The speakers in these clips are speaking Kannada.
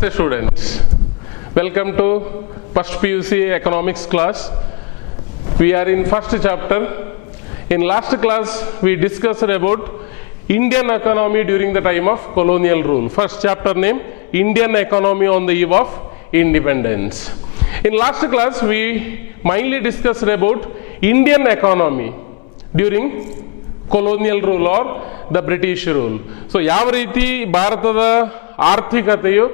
Namaste students, welcome to first PUC economics class. We are in first chapter. In last class we discussed about Indian economy during the time of colonial rule. First chapter name Indian economy on the eve of independence. In last class we mainly discussed about Indian economy during colonial rule or the British rule. So ಯಾವ ರೀತಿ ಭಾರತದ ಆರ್ಥಿಕತೆಯು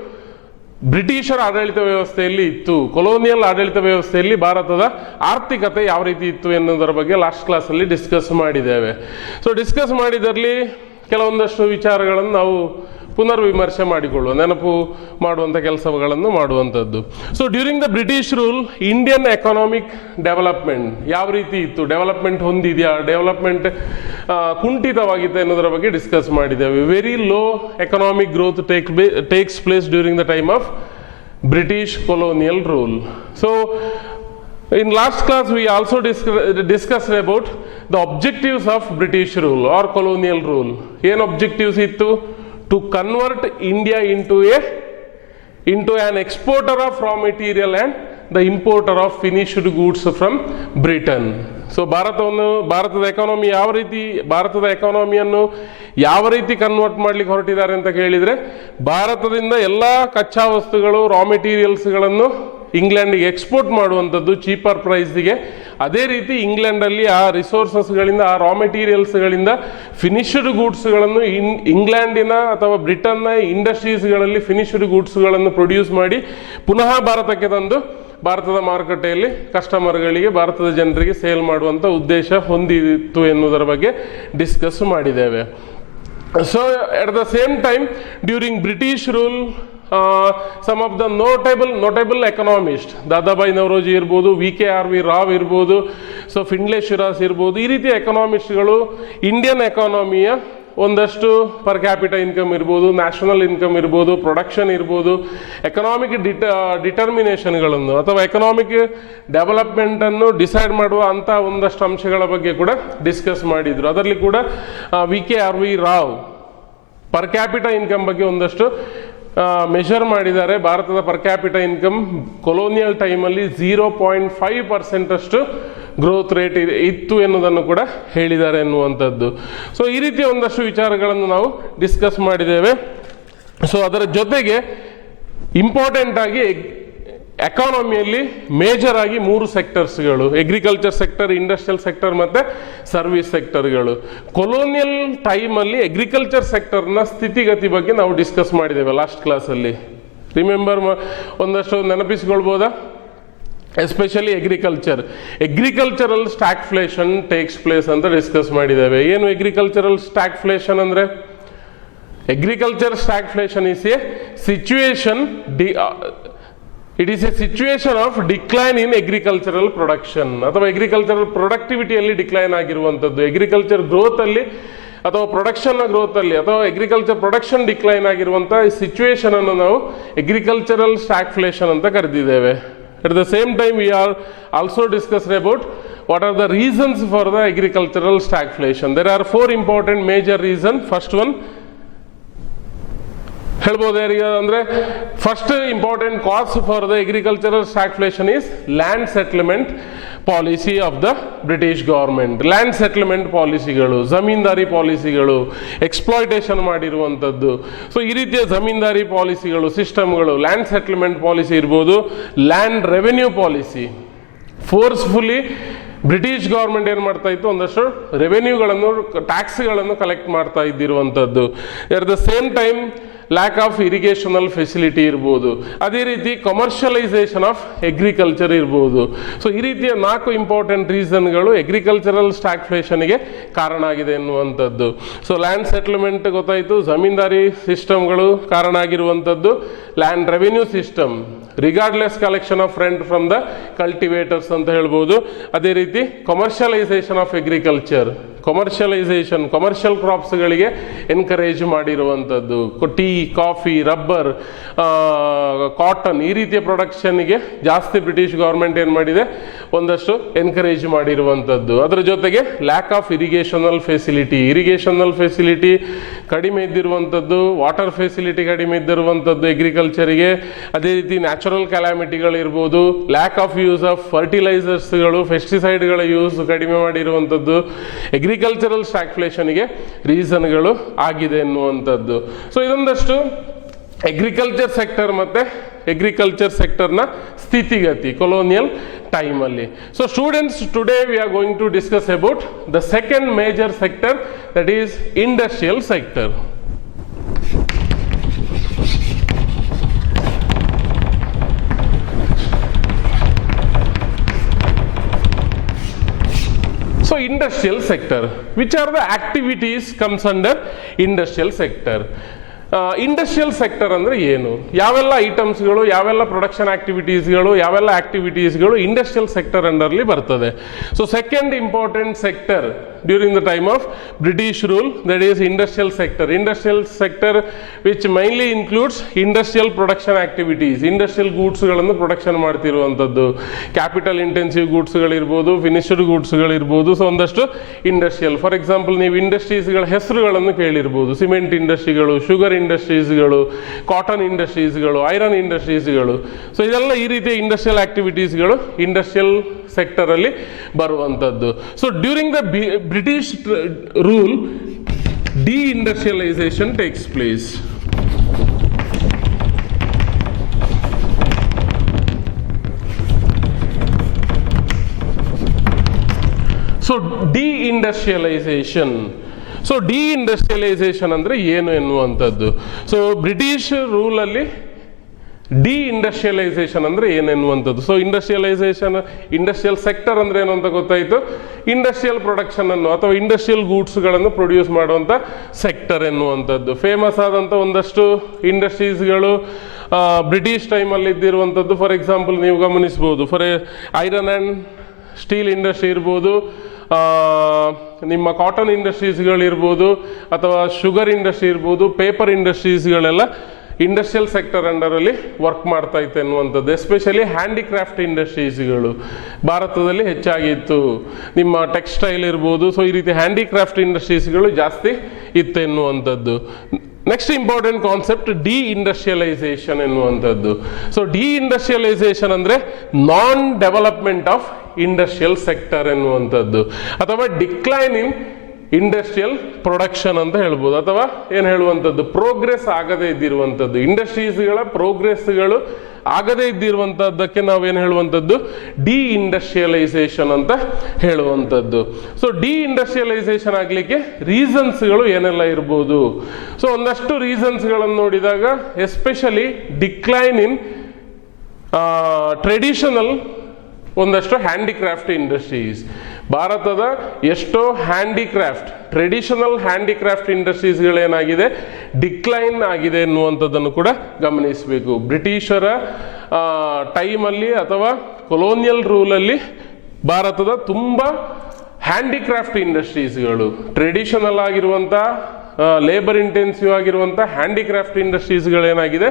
ಬ್ರಿಟಿಷರ ಆಡಳಿತ ವ್ಯವಸ್ಥೆಯಲ್ಲಿ ಇತ್ತು, ಕೊಲೋನಿಯಲ್ ಆಡಳಿತ ವ್ಯವಸ್ಥೆಯಲ್ಲಿ ಭಾರತದ ಆರ್ಥಿಕತೆ ಯಾವ ರೀತಿ ಇತ್ತು ಎನ್ನುವುದರ ಬಗ್ಗೆ ಲಾಸ್ಟ್ ಕ್ಲಾಸಲ್ಲಿ ಡಿಸ್ಕಸ್ ಮಾಡಿದ್ದೇವೆ. ಸೊ ಡಿಸ್ಕಸ್ ಮಾಡಿದಲ್ಲಿ ಕೆಲವೊಂದಷ್ಟು ವಿಚಾರಗಳನ್ನು ನಾವು ಪುನರ್ವಿಮರ್ಶೆ ಮಾಡಿಕೊಳ್ಳುವ, ನೆನಪು ಮಾಡುವಂಥ ಕೆಲಸಗಳನ್ನು ಮಾಡುವಂಥದ್ದು. So during the British rule Indian economic development ಯಾವ ರೀತಿ ಇತ್ತು, ಡೆವಲಪ್ಮೆಂಟ್ ಹೊಂದಿದೆಯಾ, ಡೆವಲಪ್ಮೆಂಟ್ ಕುಂಠಿತವಾಗಿತ್ತು ಎನ್ನುವುದರ ಬಗ್ಗೆ ಡಿಸ್ಕಸ್ ಮಾಡಿದ್ದೇವೆ. Very low economic growth takes place during the time of British colonial rule. So in last class we also discussed about the objectives of British rule or colonial rule. ಏನು objectives ಇತ್ತು? To convert India into an exporter of raw material and the importer of finished goods from Britain. So ಭಾರತದ ಎಕಾನಮಿ ಭಾರತದ ಎಕಾನಮಿಯನ್ನು ಯಾವ ರೀತಿ ಕನ್ವರ್ಟ್ ಮಾಡ್ಲಿಕ್ಕೆ ಹೊರಟಿದ್ದಾರೆ ಅಂತ ಕೇಳಿದರೆ, ಭಾರತದಿಂದ ಎಲ್ಲ ಕಚ್ಚಾ ವಸ್ತುಗಳು ರಾ ಮೆಟೀರಿಯಲ್ಸ್ಗಳನ್ನು ಇಂಗ್ಲೆಂಡಿಗೆ ಎಕ್ಸ್ಪೋರ್ಟ್ ಮಾಡುವಂಥದ್ದು ಚೀಪರ್ ಪ್ರೈಸ್ಗೆ. ಅದೇ ರೀತಿ ಇಂಗ್ಲೆಂಡಲ್ಲಿ ಆ ರಿಸೋರ್ಸಸ್ಗಳಿಂದ, ಆ ರಾ ಮೆಟೀರಿಯಲ್ಸ್ಗಳಿಂದ ಫಿನಿಶ್ಡ್ ಗೂಡ್ಸ್ಗಳನ್ನು ಇಂಗ್ಲೆಂಡಿನ ಅಥವಾ ಬ್ರಿಟನ್ನ ಇಂಡಸ್ಟ್ರೀಸ್ಗಳಲ್ಲಿ ಫಿನಿಶ್ಡ್ ಗೂಡ್ಸ್ಗಳನ್ನು ಪ್ರೊಡ್ಯೂಸ್ ಮಾಡಿ ಪುನಃ ಭಾರತಕ್ಕೆ ತಂದು ಭಾರತದ ಮಾರುಕಟ್ಟೆಯಲ್ಲಿ ಕಸ್ಟಮರ್ಗಳಿಗೆ, ಭಾರತದ ಜನರಿಗೆ ಸೇಲ್ ಮಾಡುವಂಥ ಉದ್ದೇಶ ಹೊಂದಿತ್ತು ಎನ್ನುವುದರ ಬಗ್ಗೆ ಡಿಸ್ಕಸ್ ಮಾಡಿದ್ದೇವೆ. So at the same time during British rule some of the notable economist, Dadabhai Naoroji ಇರ್ಬೋದು, VKRV ರಾವ್ ಇರ್ಬೋದು, ಸೊ ಫಿಂಡ್ಲೆ ಶಿರಾಸ್ ಇರ್ಬೋದು, ಈ ರೀತಿಯ ಎಕನಾಮಿಸ್ಟ್ಗಳು ಇಂಡಿಯನ್ ಎಕಾನಮಿಯ ಒಂದಷ್ಟು ಪರ್ ಕ್ಯಾಪಿಟಲ್ ಇನ್ಕಮ್ ಇರ್ಬೋದು, ನ್ಯಾಷನಲ್ ಇನ್ಕಮ್ ಇರ್ಬೋದು, ಪ್ರೊಡಕ್ಷನ್ ಇರ್ಬೋದು, ಎಕನಾಮಿಕ್ ಡಿಟರ್ಮಿನೇಷನ್ಗಳನ್ನು ಅಥವಾ ಎಕನಾಮಿಕ್ ಡೆವಲಪ್ಮೆಂಟನ್ನು ಡಿಸೈಡ್ ಮಾಡುವ ಅಂಥ ಒಂದಷ್ಟು ಅಂಶಗಳ ಬಗ್ಗೆ ಕೂಡ ಡಿಸ್ಕಸ್ ಮಾಡಿದರು. ಅದರಲ್ಲಿ ಕೂಡ VKRV Rao per capital income ಬಗ್ಗೆ ಒಂದಷ್ಟು ಮೆಷರ್ ಮಾಡಿದ್ದಾರೆ. ಭಾರತದ ಪರ್ ಕ್ಯಾಪಿಟಲ್ ಇನ್ಕಮ್ ಕೊಲೋನಿಯಲ್ ಟೈಮಲ್ಲಿ 0.5% ಅಷ್ಟು ಗ್ರೋತ್ ರೇಟ್ ಇತ್ತು ಎನ್ನುವುದನ್ನು ಕೂಡ ಹೇಳಿದ್ದಾರೆ ಎನ್ನುವಂಥದ್ದು. ಸೊ ಈ ರೀತಿಯ ಒಂದಷ್ಟು ವಿಚಾರಗಳನ್ನು ನಾವು ಡಿಸ್ಕಸ್ ಮಾಡಿದ್ದೇವೆ. ಸೊ ಅದರ ಜೊತೆಗೆ ಇಂಪಾರ್ಟೆಂಟ್ ಆಗಿ ಎಕಾನಮಿಯಲ್ಲಿ ಮೇಜರ್ ಆಗಿ 3 ಸೆಕ್ಟರ್ಸ್ಗಳು, ಅಗ್ರಿಕಲ್ಚರ್ ಸೆಕ್ಟರ್, ಇಂಡಸ್ಟ್ರಿಯಲ್ ಸೆಕ್ಟರ್ ಮತ್ತು ಸರ್ವಿಸ್ ಸೆಕ್ಟರ್ಗಳು. ಕೊಲೋನಿಯಲ್ ಟೈಮಲ್ಲಿ ಅಗ್ರಿಕಲ್ಚರ್ ಸೆಕ್ಟರ್ನ ಸ್ಥಿತಿಗತಿ ಬಗ್ಗೆ ನಾವು ಡಿಸ್ಕಸ್ ಮಾಡಿದ್ದೇವೆ ಲಾಸ್ಟ್ ಕ್ಲಾಸಲ್ಲಿ. ರಿಮೆಂಬರ್ ಒಂದಷ್ಟು ನೆನಪಿಸ್ಕೊಳ್ಬೋದಾ? Especially agricultural stagflation takes place ಅಂತ ಡಿಸ್ಕಸ್ ಮಾಡಿದ್ದೇವೆ. ಏನು ಅಗ್ರಿಕಲ್ಚರಲ್ ಸ್ಟ್ಯಾಗ್ಫ್ಲೇಷನ್ ಅಂದರೆ? Agriculture stagflation is a situation it is a situation of decline in agricultural production, ಅಥವಾ ಅಗ್ರಿಕಲ್ಚರಲ್ ಪ್ರೊಡಕ್ಟಿವಿಟಿಯಲ್ಲಿ ಡಿಕ್ಲೈನ್ ಆಗಿರುವಂಥದ್ದು. ಅಗ್ರಿಕಲ್ಚರ್ ಗ್ರೋತಲ್ಲಿ ಅಥವಾ ಪ್ರೊಡಕ್ಷನ್ನ ಗ್ರೋತಲ್ಲಿ ಅಥವಾ ಅಗ್ರಿಕಲ್ಚರ್ ಪ್ರೊಡಕ್ಷನ್ ಡಿಕ್ಲೈನ್ ಆಗಿರುವಂಥ ಸಿಚುವೇಶನ್ ಅನ್ನು ನಾವು ಅಗ್ರಿಕಲ್ಚರಲ್ ಸ್ಟ್ಯಾಗ್ಫ್ಲೇಷನ್ ಅಂತ ಕರೆದಿದ್ದೇವೆ. At the same time we are also discussed about what are the reasons for the agricultural stagflation. There are 4 important major reasons. First one ಹೇಳ್ಬೋದು ಅಂದರೆ, first important cause for the agricultural stagflation is land settlement policy of the British government. Land settlement ಪಾಲಿಸಿಗಳು, ಜಮೀನ್ದಾರಿ ಪಾಲಿಸಿಗಳು, ಎಕ್ಸ್ಪ್ಲಾಯ್ಟೇಷನ್ ಮಾಡಿರುವಂಥದ್ದು. ಸೊ ಈ ರೀತಿಯ ಜಮೀನ್ದಾರಿ ಪಾಲಿಸಿಗಳು, ಸಿಸ್ಟಮ್ಗಳು, ಲ್ಯಾಂಡ್ ಸೆಟ್ಲ್ಮೆಂಟ್ ಪಾಲಿಸಿ ಇರ್ಬೋದು, land revenue policy. Forcefully British government ಏನು ಮಾಡ್ತಾ ಇತ್ತು, ಒಂದಷ್ಟು ರೆವೆನ್ಯೂಗಳನ್ನು, ಟ್ಯಾಕ್ಸ್ಗಳನ್ನು ಕಲೆಕ್ಟ್ ಮಾಡ್ತಾ ಇದ್ದಿರುವಂಥದ್ದು. At the same time lack of irrigational facility ಇರ್ಬೋದು, ಅದೇ ರೀತಿ ಕಮರ್ಷಿಯಲೈಸೇಷನ್ ಆಫ್ ಅಗ್ರಿಕಲ್ಚರ್ ಇರ್ಬೋದು. ಸೊ ಈ ರೀತಿಯ 4 ಇಂಪಾರ್ಟೆಂಟ್ ರೀಸನ್ಗಳು ಅಗ್ರಿಕಲ್ಚರಲ್ ಸ್ಟ್ಯಾಗ್ಫ್ಲೇಷನ್ಗೆ ಕಾರಣ ಆಗಿದೆ ಎನ್ನುವಂಥದ್ದು. ಸೊ ಲ್ಯಾಂಡ್ ಸೆಟ್ಲ್ಮೆಂಟ್ ಗೊತ್ತಾಯಿತು, ಜಮೀನ್ದಾರಿ ಸಿಸ್ಟಮ್ಗಳು ಕಾರಣ ಆಗಿರುವಂಥದ್ದು, land revenue system, regardless collection of rent from the cultivators ಅಂತ ಹೇಳ್ಬೋದು. ಅದೇ ರೀತಿ ಕಮರ್ಷಿಯಲೈಸೇಷನ್ ಆಫ್ ಅಗ್ರಿಕಲ್ಚರ್, ಕಮರ್ಷಿಯಲ್ ಕ್ರಾಪ್ಸ್ಗಳಿಗೆ ಎನ್ಕರೇಜ್ ಮಾಡಿರುವಂಥದ್ದು. ಟೀ, ಕಾಫಿ, ರಬ್ಬರ್, ಕಾಟನ್ ಈ ರೀತಿಯ ಪ್ರೊಡಕ್ಷನ್ಗೆ ಜಾಸ್ತಿ ಬ್ರಿಟಿಷ್ ಗೌರ್ಮೆಂಟ್ ಏನು ಮಾಡಿದೆ, ಒಂದಷ್ಟು ಎನ್ಕರೇಜ್ ಮಾಡಿರುವಂಥದ್ದು. ಅದರ ಜೊತೆಗೆ ಲ್ಯಾಕ್ ಆಫ್ ಇರಿಗೇಷನಲ್ ಫೆಸಿಲಿಟಿ ಕಡಿಮೆ ಇದ್ದಿರುವಂಥದ್ದು, ವಾಟರ್ ಫೆಸಿಲಿಟಿ ಕಡಿಮೆ ಇದ್ದಿರುವಂಥದ್ದು ಎಗ್ರಿಕಲ್ಚರಿಗೆ, ಅದೇ ರೀತಿ ನ್ಯಾಚುರಲ್ ಕ್ಯಾಲಾಮಿಟಿಗಳಿರ್ಬೋದು, ಲ್ಯಾಕ್ ಆಫ್ ಯೂಸ್ ಆಫ್ ಫರ್ಟಿಲೈಸರ್ಸ್ಗಳು, ಪೆಸ್ಟಿಸೈಡ್ಗಳ ಯೂಸ್ ಕಡಿಮೆ ಮಾಡಿರುವಂಥದ್ದು ಎಗ್ರಿಕಲ್ಚರಲ್ ಸ್ಟಾಗ್ಫ್ಲೇಷನ್ಗೆ ರೀಸನ್ಗಳು ಆಗಿದೆ ಎನ್ನುವಂಥದ್ದು. ಸೊ ಇದೊಂದಷ್ಟು ಅಗ್ರಿಕಲ್ಚರ್ ಸೆಕ್ಟರ್ ಮತ್ತು ಅಗ್ರಿಕಲ್ಚರ್ ಸೆಕ್ಟರ್ನ ಸ್ಥಿತಿಗತಿ ಕೊಲೋನಿಯಲ್ ಟೈಮಲ್ಲಿ. So students, today we are going to discuss about the second major sector, that is industrial sector. So industrial sector, which are the activities comes under industrial sector. Industrial sector ಅಂದರೆ ಏನು, ಯಾವೆಲ್ಲ ಐಟಮ್ಸ್ಗಳು, ಯಾವೆಲ್ಲ ಪ್ರೊಡಕ್ಷನ್ ಆಕ್ಟಿವಿಟೀಸ್ಗಳು, ಯಾವೆಲ್ಲ ಆಕ್ಟಿವಿಟೀಸ್ಗಳು ಇಂಡಸ್ಟ್ರಿಯಲ್ ಸೆಕ್ಟರ್ ಅಂಡರ್ಲಿ ಬರ್ತದೆ. So second important sector during the time of British rule, that is industrial sector. Industrial sector which mainly includes industrial production activities, industrial ಗೂಡ್ಸ್ಗಳನ್ನು ಪ್ರೊಡಕ್ಷನ್ ಮಾಡ್ತಿರುವಂಥದ್ದು, ಕ್ಯಾಪಿಟಲ್ ಇಂಟೆನ್ಸಿವ್ ಗೂಡ್ಸ್ಗಳಿರ್ಬೋದು, ಫಿನಿಶ್ಡ್ ಗೂಡ್ಸ್ಗಳಿರ್ಬೋದು. ಸೊ ಒಂದಷ್ಟು ಇಂಡಸ್ಟ್ರಿಯಲ್, ಫಾರ್ ಎಕ್ಸಾಂಪಲ್ ನೀವು ಇಂಡಸ್ಟ್ರೀಸ್ಗಳ ಹೆಸರುಗಳನ್ನು ಕೇಳಿರ್ಬೋದು, ಸಿಮೆಂಟ್ ಇಂಡಸ್ಟ್ರಿಗಳು, ಶುಗರ್ ಇಂಡಸ್ಟ್ರೀಸ್ಗಳು, ಕಾಟನ್ ಇಂಡಸ್ಟ್ರೀಸ್ಗಳು, ಐರನ್ ಇಂಡಸ್ಟ್ರೀಸ್ಗಳು. ಸೊ ಇದೆಲ್ಲ ಈ ರೀತಿಯ ಇಂಡಸ್ಟ್ರಿಯಲ್ ಆಕ್ಟಿವಿಟೀಸ್ಗಳು ಇಂಡಸ್ಟ್ರಿಯಲ್ ಸೆಕ್ಟರ್ ಅಲ್ಲಿ ಬರುವಂಥದ್ದು. So during the British rule, deindustrialization takes place. So D-industrialisation, so D-industrialisation ಅಂದರೆ ಏನು ಎನ್ನುವಂಥದ್ದು. ಸೊ ಬ್ರಿಟಿಷ್ ರೂಲಲ್ಲಿ ಡಿ-ಇಂಡಸ್ಟ್ರಿಯಲೈಸೇಷನ್ ಅಂದರೆ ಏನೆನ್ನುವಂಥದ್ದು. ಸೊ ಇಂಡಸ್ಟ್ರಿಯಲ್ ಸೆಕ್ಟರ್ ಅಂದರೆ ಏನು ಅಂತ ಗೊತ್ತಾಯಿತು. ಇಂಡಸ್ಟ್ರಿಯಲ್ ಪ್ರೊಡಕ್ಷನ್ ಅನ್ನು ಅಥವಾ ಇಂಡಸ್ಟ್ರಿಯಲ್ ಗೂಡ್ಸ್ಗಳನ್ನು ಪ್ರೊಡ್ಯೂಸ್ ಮಾಡುವಂಥ ಸೆಕ್ಟರ್ ಎನ್ನುವಂಥದ್ದು. ಫೇಮಸ್ ಆದಂಥ ಒಂದಷ್ಟು ಇಂಡಸ್ಟ್ರೀಸ್ಗಳು ಬ್ರಿಟಿಷ್ ಟೈಮಲ್ಲಿ ಇದ್ದಿರುವಂಥದ್ದು, ಫಾರ್ ಎಕ್ಸಾಂಪಲ್ ನೀವು ಗಮನಿಸ್ಬೋದು, ಐರನ್ ಆ್ಯಂಡ್ ಸ್ಟೀಲ್ ಇಂಡಸ್ಟ್ರಿ ಇರ್ಬೋದು, ನಿಮ್ಮ ಕಾಟನ್ ಇಂಡಸ್ಟ್ರೀಸ್ಗಳಿರ್ಬೋದು, ಅಥವಾ ಶುಗರ್ ಇಂಡಸ್ಟ್ರಿ ಇರ್ಬೋದು, ಪೇಪರ್ ಇಂಡಸ್ಟ್ರೀಸ್ಗಳೆಲ್ಲ ಇಂಡಸ್ಟ್ರಿಯಲ್ ಸೆಕ್ಟರ್ ಅಂಡರಲ್ಲಿ ವರ್ಕ್ ಮಾಡ್ತಾ ಇತ್ತು ಎನ್ನುವಂಥದ್ದು. ಎಸ್ಪೆಷಲಿ ಹ್ಯಾಂಡಿಕ್ರಾಫ್ಟ್ ಇಂಡಸ್ಟ್ರೀಸ್ಗಳು ಭಾರತದಲ್ಲಿ ಹೆಚ್ಚಾಗಿತ್ತು, ನಿಮ್ಮ ಟೆಕ್ಸ್ಟೈಲ್ ಇರ್ಬೋದು. ಸೊ ಈ ರೀತಿ ಹ್ಯಾಂಡಿಕ್ರಾಫ್ಟ್ ಇಂಡಸ್ಟ್ರೀಸ್ಗಳು ಜಾಸ್ತಿ ಇತ್ತು ಎನ್ನುವಂಥದ್ದು. ನೆಕ್ಸ್ಟ್ ಇಂಪಾರ್ಟೆಂಟ್ ಕಾನ್ಸೆಪ್ಟ್ ಡಿ-ಇಂಡಸ್ಟ್ರಿಯಲೈಸೇಷನ್ ಎನ್ನುವಂಥದ್ದು. ಸೊ ಡಿ-ಇಂಡಸ್ಟ್ರಿಯಲೈಸೇಷನ್ ಅಂದರೆ non development of industrial sector ಎನ್ನುವಂಥದ್ದು, ಅಥವಾ ಡಿಕ್ಲೈನ್ ಇನ್ ಇಂಡಸ್ಟ್ರಿಯಲ್ ಪ್ರೊಡಕ್ಷನ್ ಅಂತ ಹೇಳ್ಬೋದು, ಅಥವಾ ಏನು ಹೇಳುವಂಥದ್ದು, ಪ್ರೋಗ್ರೆಸ್ ಆಗದೇ ಇದ್ದಿರುವಂಥದ್ದು, ಇಂಡಸ್ಟ್ರೀಸ್ಗಳ ಪ್ರೋಗ್ರೆಸ್ಗಳು ಆಗದೇ ಇದ್ದಿರುವಂಥದ್ದಕ್ಕೆ ನಾವೇನು ಹೇಳುವಂಥದ್ದು, ಡಿ-ಇಂಡಸ್ಟ್ರಿಯಲೈಸೇಷನ್ ಅಂತ ಹೇಳುವಂಥದ್ದು. ಸೊ ಡಿ-ಇಂಡಸ್ಟ್ರಿಯಲೈಸೇಷನ್ ಆಗಲಿಕ್ಕೆ ರೀಸನ್ಸ್ಗಳು ಏನೆಲ್ಲ ಇರ್ಬೋದು. ಸೊ ಒಂದಷ್ಟು ರೀಸನ್ಸ್ಗಳನ್ನು ನೋಡಿದಾಗ, ಎಸ್ಪೆಷಲಿ ಡಿಕ್ಲೈನ್ ಇನ್ ಟ್ರೆಡಿಷನಲ್ ಒಂದಷ್ಟು ಹ್ಯಾಂಡಿಕ್ರಾಫ್ಟ್ ಇಂಡಸ್ಟ್ರೀಸ್, ಭಾರತದ ಎಷ್ಟೋ ಹ್ಯಾಂಡಿಕ್ರಾಫ್ಟ್, ಟ್ರೆಡಿಷನಲ್ ಹ್ಯಾಂಡಿಕ್ರಾಫ್ಟ್ ಇಂಡಸ್ಟ್ರೀಸ್ಗಳೇನಾಗಿದೆ, ಡಿಕ್ಲೈನ್ ಆಗಿದೆ ಎನ್ನುವಂಥದ್ದನ್ನು ಕೂಡ ಗಮನಿಸಬೇಕು. ಬ್ರಿಟಿಷರ ಟೈಮಲ್ಲಿ ಅಥವಾ ಕೊಲೋನಿಯಲ್ ರೂಲಲ್ಲಿ ಭಾರತದ ತುಂಬ ಹ್ಯಾಂಡಿಕ್ರಾಫ್ಟ್ ಇಂಡಸ್ಟ್ರೀಸ್ಗಳು, ಟ್ರೆಡಿಷನಲ್ ಆಗಿರುವಂಥ ಲೇಬರ್ ಇಂಟೆನ್ಸಿವ್ ಆಗಿರುವಂಥ ಹ್ಯಾಂಡಿಕ್ರಾಫ್ಟ್ ಇಂಡಸ್ಟ್ರೀಸ್ಗಳೇನಾಗಿದೆ,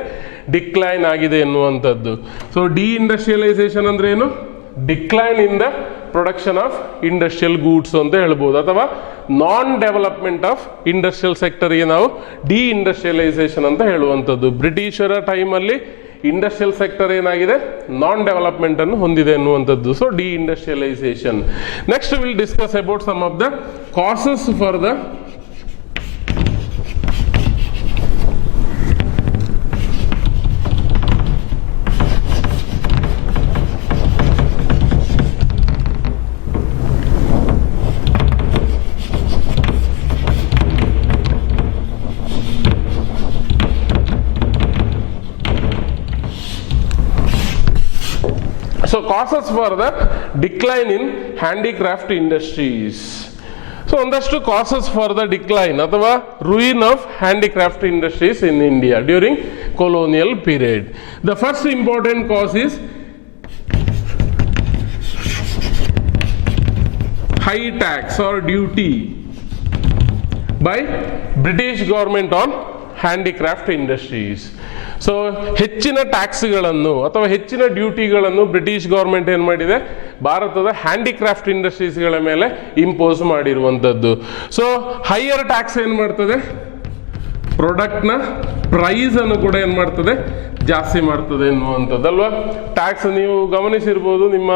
ಡಿಕ್ಲೈನ್ ಆಗಿದೆ ಎನ್ನುವಂಥದ್ದು. ಸೊ ಡಿ-ಇಂಡಸ್ಟ್ರಿಯಲೈಸೇಷನ್ ಅಂದ್ರೆ ಏನು, decline in the production of industrial goods ಅಂತ ಹೇಳ್ಬೋದು, ಅಥವಾ ನಾನ್ ಡೆವಲಪ್ಮೆಂಟ್ ಆಫ್ ಇಂಡಸ್ಟ್ರಿಯಲ್ ಸೆಕ್ಟರ್ಗೆ ನಾವು ಡಿ-ಇಂಡಸ್ಟ್ರಿಯಲೈಸೇಷನ್ ಅಂತ ಹೇಳುವಂಥದ್ದು. ಬ್ರಿಟಿಷರ ಟೈಮಲ್ಲಿ ಇಂಡಸ್ಟ್ರಿಯಲ್ ಸೆಕ್ಟರ್ ಏನಾಗಿದೆ, ನಾನ್ ಡೆವಲಪ್ಮೆಂಟ್ ಅನ್ನು ಹೊಂದಿದೆ ಎನ್ನುವಂಥದ್ದು. So deindustrialisation. Next will discuss about some of the causes for the So causes for the decline in handicraft industries. So ಒಂದಷ್ಟು causes for the decline ಅಥವಾ ruin of handicraft industries in India during colonial period. The first important cause is high tax or duty by British government on handicraft industries. So ಹೆಚ್ಚಿನ ಟ್ಯಾಕ್ಸ್ಗಳನ್ನು ಅಥವಾ ಹೆಚ್ಚಿನ ಡ್ಯೂಟಿಗಳನ್ನು ಬ್ರಿಟಿಷ್ ಗೌರ್ಮೆಂಟ್ ಏನು ಮಾಡಿದೆ, ಭಾರತದ ಹ್ಯಾಂಡಿಕ್ರಾಫ್ಟ್ ಇಂಡಸ್ಟ್ರೀಸ್ಗಳ ಮೇಲೆ ಇಂಪೋಸ್ ಮಾಡಿರುವಂಥದ್ದು. ಸೊ ಹೈಯರ್ ಟ್ಯಾಕ್ಸ್ ಏನು ಮಾಡ್ತದೆ, ಪ್ರಾಡಕ್ಟ್ನ ಪ್ರೈಸನ್ನು ಕೂಡ ಏನು ಮಾಡ್ತದೆ, ಜಾಸ್ತಿ ಮಾಡ್ತದೆ ಎನ್ನುವಂಥದ್ದಲ್ವಾ. ಟ್ಯಾಕ್ಸ್ ನೀವು ಗಮನಿಸಿರ್ಬೋದು, ನಿಮ್ಮ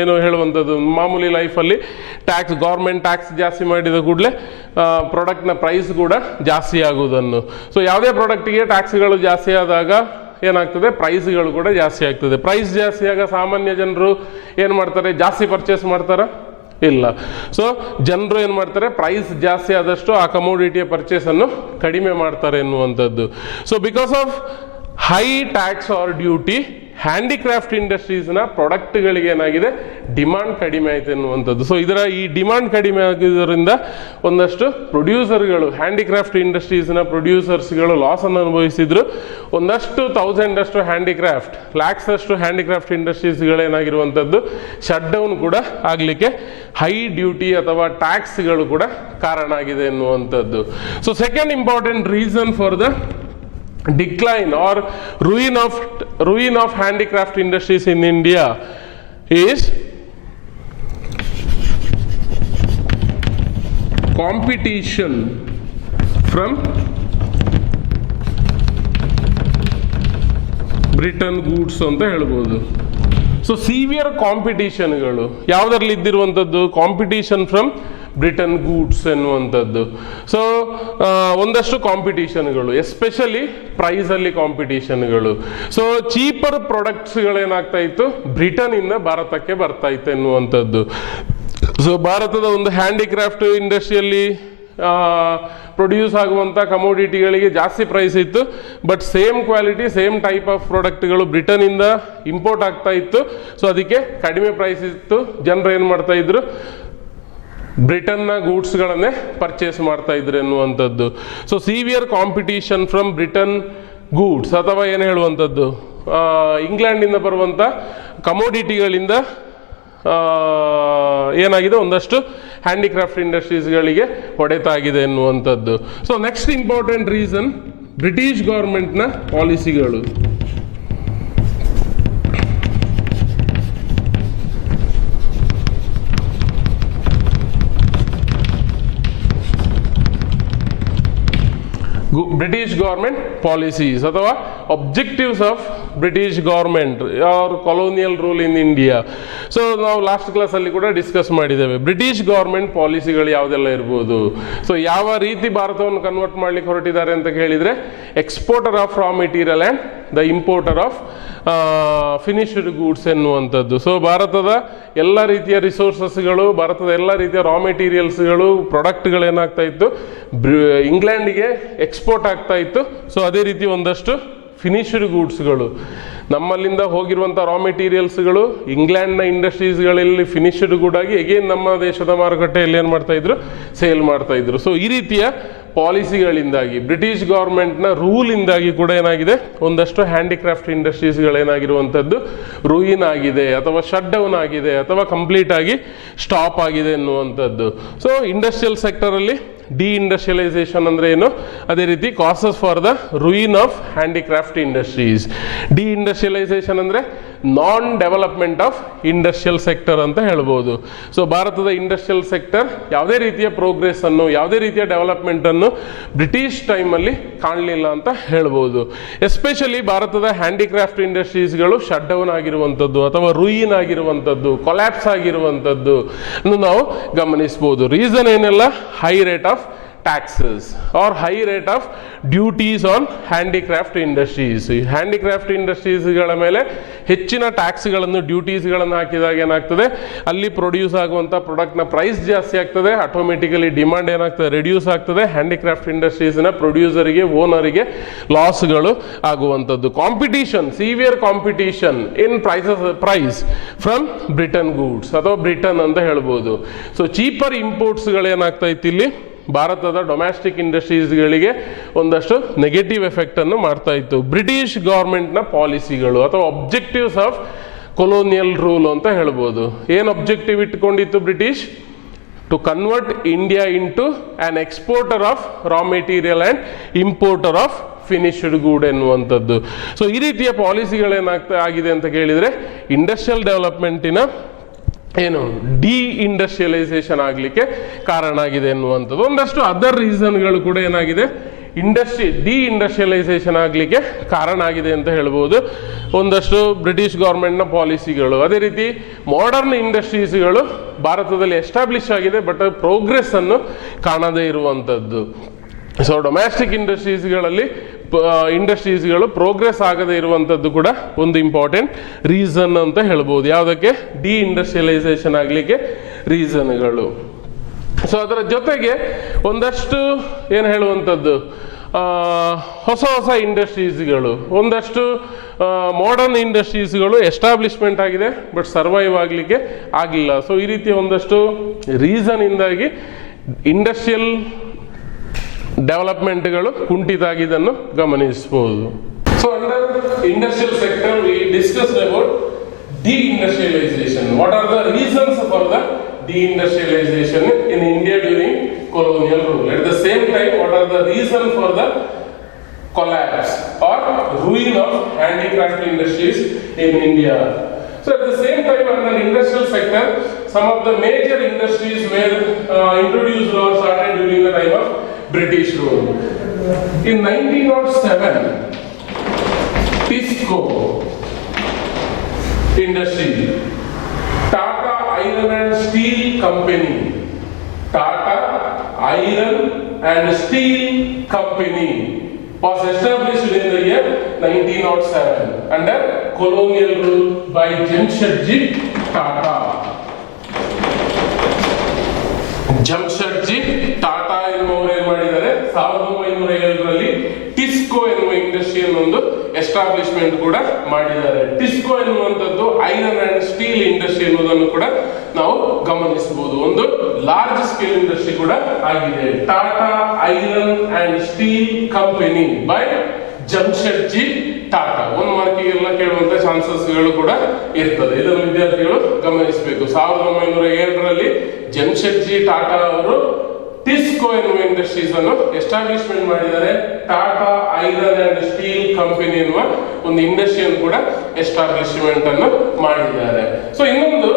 ಏನು ಹೇಳುವಂಥದ್ದು ಮಾಮೂಲಿ ಲೈಫಲ್ಲಿ ಟ್ಯಾಕ್ಸ್, ಗೌರ್ಮೆಂಟ್ ಟ್ಯಾಕ್ಸ್ ಜಾಸ್ತಿ ಮಾಡಿದ ಕೂಡಲೇ ಪ್ರಾಡಕ್ಟ್ನ ಪ್ರೈಸ್ ಕೂಡ ಜಾಸ್ತಿ ಆಗುವುದನ್ನು. ಸೊ ಯಾವುದೇ ಪ್ರಾಡಕ್ಟಿಗೆ ಟ್ಯಾಕ್ಸ್ಗಳು ಜಾಸ್ತಿ ಆದಾಗ ಏನಾಗ್ತದೆ, ಪ್ರೈಸ್ಗಳು ಕೂಡ ಜಾಸ್ತಿ ಆಗ್ತದೆ. ಪ್ರೈಸ್ ಜಾಸ್ತಿ ಆಗ ಸಾಮಾನ್ಯ ಜನರು ಏನು ಮಾಡ್ತಾರೆ, ಜಾಸ್ತಿ ಪರ್ಚೇಸ್ ಮಾಡ್ತಾರ? ಇಲ್ಲ. ಸೊ ಜನರು ಏನು ಮಾಡ್ತಾರೆ, ಪ್ರೈಸ್ ಜಾಸ್ತಿ ಆದಷ್ಟು ಆ ಕಮೋಡಿಟಿಯ ಪರ್ಚೇಸನ್ನು ಕಡಿಮೆ ಮಾಡ್ತಾರೆ ಎನ್ನುವಂಥದ್ದು. So because of high tax or duty, handicraft ಇಂಡಸ್ಟ್ರೀಸ್ನ ಪ್ರಾಡಕ್ಟ್ಗಳಿಗೆ ಏನಾಗಿದೆ, ಡಿಮಾಂಡ್ ಕಡಿಮೆ ಆಯ್ತು ಎನ್ನುವಂಥದ್ದು. ಸೊ ಇದರ ಈ ಡಿಮಾಂಡ್ ಕಡಿಮೆ ಆಗಿದ್ದರಿಂದ ಒಂದಷ್ಟು ಪ್ರೊಡ್ಯೂಸರ್ಗಳು, ಹ್ಯಾಂಡಿಕ್ರಾಫ್ಟ್ ಇಂಡಸ್ಟ್ರೀಸ್ನ ಪ್ರೊಡ್ಯೂಸರ್ಸ್ಗಳು ಲಾಸನ್ನು ಅನುಭವಿಸಿದ್ರು. ಒಂದಷ್ಟು 1000 ಅಷ್ಟು ಹ್ಯಾಂಡಿಕ್ರಾಫ್ಟ್, ಲ್ಯಾಕ್ಸ್ ಅಷ್ಟು ಹ್ಯಾಂಡಿಕ್ರಾಫ್ಟ್ ಇಂಡಸ್ಟ್ರೀಸ್ಗಳೇನಾಗಿರುವಂಥದ್ದು ಶಟ್ ಡೌನ್ ಕೂಡ ಆಗಲಿಕ್ಕೆ ಹೈ ಡ್ಯೂಟಿ ಅಥವಾ ಟ್ಯಾಕ್ಸ್ಗಳು ಕೂಡ ಕಾರಣ ಆಗಿದೆ ಎನ್ನುವಂಥದ್ದು. So second important reason for the decline or ruin of handicraft industries in India is competition from Britain goods ಅಂತ ಹೇಳ್ಬೋದು. ಸೊ ಸಿವಿಯರ್ ಕಾಂಪಿಟೇಷನ್ಗಳು ಯಾವುದರಲ್ಲಿ ಇದ್ದಿರುವಂಥದ್ದು, ಕಾಂಪಿಟೇಷನ್ ಫ್ರಮ್ ಬ್ರಿಟನ್ ಗೂಡ್ಸ್ ಎನ್ನುವಂಥದ್ದು. ಸೊ ಒಂದಷ್ಟು ಕಾಂಪಿಟೇಷನ್ಗಳು, ಎಸ್ಪೆಷಲಿ ಪ್ರೈಸಲ್ಲಿ ಕಾಂಪಿಟೇಷನ್ಗಳು. ಸೊ ಚೀಪರ್ ಪ್ರಾಡಕ್ಟ್ಸ್ಗಳೇನಾಗ್ತಾ ಇತ್ತು, ಬ್ರಿಟನ್ನಿಂದ ಭಾರತಕ್ಕೆ ಬರ್ತಾ ಇತ್ತು ಎನ್ನುವಂಥದ್ದು. ಸೊ ಭಾರತದ ಒಂದು ಹ್ಯಾಂಡಿಕ್ರಾಫ್ಟ್ ಇಂಡಸ್ಟ್ರಿಯಲ್ಲಿ ಪ್ರೊಡ್ಯೂಸ್ ಆಗುವಂಥ ಕಮೋಡಿಟಿಗಳಿಗೆ ಜಾಸ್ತಿ ಪ್ರೈಸ್ ಇತ್ತು, but same quality, same type of ಪ್ರಾಡಕ್ಟ್ಗಳು ಬ್ರಿಟನ್ನಿಂದ ಇಂಪೋರ್ಟ್ ಆಗ್ತಾ ಇತ್ತು. ಸೊ ಅದಕ್ಕೆ ಕಡಿಮೆ ಪ್ರೈಸ್ ಇತ್ತು, ಜನರು ಏನು ಮಾಡ್ತಾ ಇದ್ರು, ಬ್ರಿಟನ್ನ ಗೂಡ್ಸ್ಗಳನ್ನೇ ಪರ್ಚೇಸ್ ಮಾಡ್ತಾ ಇದ್ರು ಎನ್ನುವಂಥದ್ದು. So severe competition from Britain goods, ಅಥವಾ ಏನು ಹೇಳುವಂಥದ್ದು, ಇಂಗ್ಲೆಂಡಿಂದ ಬರುವಂಥ ಕಮೋಡಿಟಿಗಳಿಂದ ಏನಾಗಿದೆ, ಒಂದಷ್ಟು ಹ್ಯಾಂಡಿಕ್ರಾಫ್ಟ್ ಇಂಡಸ್ಟ್ರೀಸ್ಗಳಿಗೆ ಹೊಡೆತಾಗಿದೆ ಎನ್ನುವಂಥದ್ದು. So next important reason, British ಗೌರ್ಮೆಂಟ್ನ ಪಾಲಿಸಿಗಳು. ಬ್ರಿಟಿಷ್ ಗೌರ್ಮೆಂಟ್ ಪಾಲಿಸೀಸ್ ಅಥವಾ objectives of British government or colonial rule in India. So ನಾವು ಲಾಸ್ಟ್ ಕ್ಲಾಸಲ್ಲಿ ಕೂಡ ಡಿಸ್ಕಸ್ ಮಾಡಿದ್ದೇವೆ, ಬ್ರಿಟಿಷ್ ಗೌರ್ಮೆಂಟ್ ಪಾಲಿಸಿಗಳು ಯಾವುದೆಲ್ಲ ಇರ್ಬೋದು. ಸೊ ಯಾವ ರೀತಿ ಭಾರತವನ್ನು ಕನ್ವರ್ಟ್ ಮಾಡ್ಲಿಕ್ಕೆ ಹೊರಟಿದ್ದಾರೆ ಅಂತ ಕೇಳಿದರೆ, exporter of raw material and the importer of finished goods ಎನ್ನುವಂಥದ್ದು. ಸೊ ಭಾರತದ ಎಲ್ಲ ರೀತಿಯ ರಿಸೋರ್ಸಸ್ಗಳು, ಭಾರತದ ಎಲ್ಲ ರೀತಿಯ ರಾ ಮೆಟೀರಿಯಲ್ಸ್ಗಳು, ಪ್ರಾಡಕ್ಟ್ಗಳೇನಾಗ್ತಾ ಇತ್ತು, ಇಂಗ್ಲೆಂಡಿಗೆ ಎಕ್ಸ್ಪೋರ್ಟ್ ಆಗ್ತಾ ಇತ್ತು. ಸೊ ಅದೇ ರೀತಿ ಒಂದಷ್ಟು ಫಿನಿಶ್ಡ್ ಗೂಡ್ಸ್ಗಳು, ನಮ್ಮಲ್ಲಿಂದ ಹೋಗಿರುವಂಥ ರಾ ಮೆಟೀರಿಯಲ್ಸ್ಗಳು ಇಂಗ್ಲೆಂಡ್ನ ಇಂಡಸ್ಟ್ರೀಸ್ಗಳಲ್ಲಿ ಫಿನಿಶ್ಡ್ ಗೂಡ್ ಆಗಿ ಎಗೇನ್ ನಮ್ಮ ದೇಶದ ಮಾರುಕಟ್ಟೆಯಲ್ಲಿ ಏನು ಮಾಡ್ತಾ ಇದ್ರು, ಸೇಲ್ ಮಾಡ್ತಾ ಇದ್ರು. ಸೊ ಈ ರೀತಿಯ ಪಾಲಿಸಿಗಳಿಂದಾಗಿ, ಬ್ರಿಟಿಷ್ ಗೌರ್ಮೆಂಟ್ನ ರೂಲಿಂದಾಗಿ ಕೂಡ ಏನಾಗಿದೆ, ಒಂದಷ್ಟು ಹ್ಯಾಂಡಿಕ್ರಾಫ್ಟ್ ಇಂಡಸ್ಟ್ರೀಸ್ಗಳೇನಾಗಿರುವಂಥದ್ದು ರೂಯಿನ್ ಆಗಿದೆ, ಅಥವಾ ಶಟ್ ಡೌನ್ ಆಗಿದೆ, ಅಥವಾ ಕಂಪ್ಲೀಟ್ ಆಗಿ ಸ್ಟಾಪ್ ಆಗಿದೆ ಎನ್ನುವಂಥದ್ದು. ಸೊ ಇಂಡಸ್ಟ್ರಿಯಲ್ ಸೆಕ್ಟರಲ್ಲಿ ಡಿಇಂಡಸ್ಟ್ರಿಯಲೈಸೇಷನ್ ಅಂದರೆ ಏನು, ಅದೇ ರೀತಿ causes for the ruin of handicraft industries. Deindustrialization ಅಂದರೆ non development of industrial sector ಅಂತ ಹೇಳ್ಬೋದು. ಸೊ ಭಾರತದ ಇಂಡಸ್ಟ್ರಿಯಲ್ ಸೆಕ್ಟರ್ ಯಾವುದೇ ರೀತಿಯ ಪ್ರೋಗ್ರೆಸ್ ಅನ್ನು, ಯಾವುದೇ ರೀತಿಯ ಡೆವಲಪ್ಮೆಂಟ್ ಅನ್ನು ಬ್ರಿಟಿಷ್ ಟೈಮಲ್ಲಿ ಕಾಣಲಿಲ್ಲ ಅಂತ ಹೇಳ್ಬೋದು. ಎಸ್ಪೆಷಲಿ ಭಾರತದ ಹ್ಯಾಂಡಿಕ್ರಾಫ್ಟ್ ಇಂಡಸ್ಟ್ರೀಸ್ಗಳು ಶಟ್ ಡೌನ್ ಆಗಿರುವಂಥದ್ದು, ಅಥವಾ ರೂಯಿನ್ ಆಗಿರುವಂಥದ್ದು, ಕೊಲ್ಯಾಪ್ಸ್ ಆಗಿರುವಂಥದ್ದು ನಾವು ಗಮನಿಸ್ಬೋದು. ರೀಸನ್ ಏನೆಲ್ಲ, high rate of taxes or high rate of duties on handicraft industries. Handicraft ಇಂಡಸ್ಟ್ರೀಸ್ಗಳ ಮೇಲೆ ಹೆಚ್ಚಿನ ಟ್ಯಾಕ್ಸ್ಗಳನ್ನು, ಡ್ಯೂಟೀಸ್ಗಳನ್ನು ಹಾಕಿದಾಗ ಏನಾಗ್ತದೆ, ಅಲ್ಲಿ ಪ್ರೊಡ್ಯೂಸ್ ಆಗುವಂಥ ಪ್ರಾಡಕ್ಟ್ನ ಪ್ರೈಸ್ ಜಾಸ್ತಿ ಆಗ್ತದೆ, ಆಟೋಮೆಟಿಕಲಿ ಡಿಮಾಂಡ್ ಏನಾಗ್ತದೆ, ರೆಡ್ಯೂಸ್ ಆಗ್ತದೆ. ಹ್ಯಾಂಡಿಕ್ರಾಫ್ಟ್ ಇಂಡಸ್ಟ್ರೀಸ್ನ ಪ್ರೊಡ್ಯೂಸರಿಗೆ, ಓನರಿಗೆ ಲಾಸ್ಗಳು ಆಗುವಂಥದ್ದು. Competition, severe competition in price from Britain goods ಅಥವಾ ಬ್ರಿಟನ್ ಅಂತ ಹೇಳ್ಬೋದು. ಸೊ ಚೀಪರ್ ಇಂಪೋರ್ಟ್ಸ್ಗಳೇನಾಗ್ತಾ ಇತ್ತು, ಇಲ್ಲಿ ಭಾರತದ ಡೊಮ್ಯಾಸ್ಟಿಕ್ ಇಂಡಸ್ಟ್ರೀಸ್ಗಳಿಗೆ ಒಂದಷ್ಟು ನೆಗೆಟಿವ್ ಎಫೆಕ್ಟ್ ಅನ್ನು ಮಾಡ್ತಾ ಇತ್ತು. ಬ್ರಿಟಿಷ್ ಗೌರ್ಮೆಂಟ್ನ ಪಾಲಿಸಿಗಳು ಅಥವಾ ಅಬ್ಜೆಕ್ಟಿವ್ಸ್ ಆಫ್ ಕೊಲೋನಿಯಲ್ ರೂಲ್ ಅಂತ ಹೇಳ್ಬೋದು. ಏನು ಅಬ್ಜೆಕ್ಟಿವ್ ಇಟ್ಕೊಂಡಿತ್ತು British? To convert India into an exporter of raw material and importer of finished good ಎನ್ನುವಂಥದ್ದು. ಸೊ ಈ ರೀತಿಯ ಪಾಲಿಸಿಗಳೇನಾಗ್ತಾ ಆಗಿದೆ ಅಂತ ಕೇಳಿದರೆ, ಇಂಡಸ್ಟ್ರಿಯಲ್ ಡೆವಲಪ್ಮೆಂಟಿನ ಏನು ಡಿಇಂಡಸ್ಟ್ರಿಯಲೈಸೇಷನ್ ಆಗಲಿಕ್ಕೆ ಕಾರಣ ಆಗಿದೆ ಎನ್ನುವಂಥದ್ದು. ಒಂದಷ್ಟು ಅದರ್ ರೀಸನ್ಗಳು ಕೂಡ ಏನಾಗಿದೆ, ಡಿಇಂಡಸ್ಟ್ರಿಯಲೈಸೇಷನ್ ಆಗಲಿಕ್ಕೆ ಕಾರಣ ಆಗಿದೆ ಅಂತ ಹೇಳ್ಬೋದು. ಒಂದಷ್ಟು ಬ್ರಿಟಿಷ್ ಗೌರ್ಮೆಂಟ್ನ ಪಾಲಿಸಿಗಳು, ಅದೇ ರೀತಿ ಮಾಡರ್ನ್ ಇಂಡಸ್ಟ್ರೀಸ್ಗಳು ಭಾರತದಲ್ಲಿ ಎಸ್ಟಾಬ್ಲಿಷ್ ಆಗಿದೆ, ಬಟ್ ಪ್ರೋಗ್ರೆಸ್ ಅನ್ನು ಕಾಣದೇ ಇರುವಂಥದ್ದು. ಸೊ ಡೊಮ್ಯಾಸ್ಟಿಕ್ ಇಂಡಸ್ಟ್ರೀಸ್ಗಳು ಪ್ರೋಗ್ರೆಸ್ ಆಗದೇ ಇರುವಂಥದ್ದು ಕೂಡ ಒಂದು ಇಂಪಾರ್ಟೆಂಟ್ ರೀಸನ್ ಅಂತ ಹೇಳ್ಬೋದು. ಯಾವುದಕ್ಕೆ? ಡಿಇಂಡಸ್ಟ್ರಿಯಲೈಸೇಷನ್ ಆಗಲಿಕ್ಕೆ ರೀಸನ್ಗಳು. ಸೊ ಅದರ ಜೊತೆಗೆ ಒಂದಷ್ಟು ಏನು ಹೇಳುವಂಥದ್ದು, ಹೊಸ ಹೊಸ ಇಂಡಸ್ಟ್ರೀಸ್ಗಳು, ಒಂದಷ್ಟು ಮಾಡರ್ನ್ ಇಂಡಸ್ಟ್ರೀಸ್ಗಳು ಎಸ್ಟಾಬ್ಲಿಷ್ಮೆಂಟ್ ಆಗಿದೆ, ಬಟ್ ಸರ್ವೈವ್ ಆಗಲಿಕ್ಕೆ ಆಗಿಲ್ಲ. ಸೊ ಈ ರೀತಿಯ ಒಂದಷ್ಟು ರೀಸನ್ ಇಂದಾಗಿ ಇಂಡಸ್ಟ್ರಿಯಲ್ ಡೆವಲಪ್ಮೆಂಟ್ಗಳು ಕುಂಠಿತ ಆಗಿದ್ದನ್ನು ಗಮನಿಸಬಹುದು. So under industrial sector we discussed about deindustrialization. What are the reasons for the deindustrialization in India during colonial rule? At the same time, what are the reasons for the collapse or ruin of handicraft industries in India? So at the same time, under industrial sector, some of the major industries were introduced or started during the time of British rule. In 1907, TISCO industry, Tata Iron and Steel Company, Tata Iron and Steel Company was established in the year 1907 under colonial rule by Jamshedji Tata. Jamshedji Tata ಎನ್ನುವರು ಏನು ಮಾಡಿದ್ದಾರೆ, 1907ರಲ್ಲಿ ಟಿಸ್ಕೋ ಎನ್ನುವ ಇಂಡಸ್ಟ್ರಿಯನ್ನು ಒಂದು ಎಸ್ಟಾಬ್ಲಿಷ್ಮೆಂಟ್ ಕೂಡ ಮಾಡಿದ್ದಾರೆ. ಟಿಸ್ಕೋ ಎನ್ನುವಂಥದ್ದು ಐರನ್ ಅಂಡ್ ಸ್ಟೀಲ್ ಇಂಡಸ್ಟ್ರಿ ಎನ್ನುವುದನ್ನು ಕೂಡ ನಾವು ಗಮನಿಸಬಹುದು. ಒಂದು ಲಾರ್ಜ್ ಸ್ಕೇಲ್ ಇಂಡಸ್ಟ್ರಿ ಕೂಡ ಆಗಿದೆ. Tata iron and steel company by Jamshedji Tata. ಒಂದು ಮಾರ್ಕಿಗೆಲ್ಲ ಕೇಳುವಂತ ಚಾನ್ಸಸ್ಗಳು ಕೂಡ ಇರ್ತದೆ. ಇದನ್ನು ವಿದ್ಯಾರ್ಥಿಗಳು ಗಮನಿಸಬೇಕು. 1907ರಲ್ಲಿ ಜಮ್ಶೆಡ್ಜಿ ಟಾಟಾ ಅವರು ಟಿಸ್ಕೋ ಎನ್ನುವ ಇಂಡಸ್ಟ್ರೀಸ್ ಅನ್ನು ಎಸ್ಟಾಬ್ಲಿಷ್ಮೆಂಟ್ ಮಾಡಿದ್ದಾರೆ. Tata iron and steel company ಎನ್ನುವ ಒಂದು ಇಂಡಸ್ಟ್ರಿಯನ್ನು ಕೂಡ ಎಸ್ಟಾಬ್ಲಿಷ್ಮೆಂಟ್ ಅನ್ನು ಮಾಡಿದ್ದಾರೆ. ಸೊ ಇನ್ನೊಂದು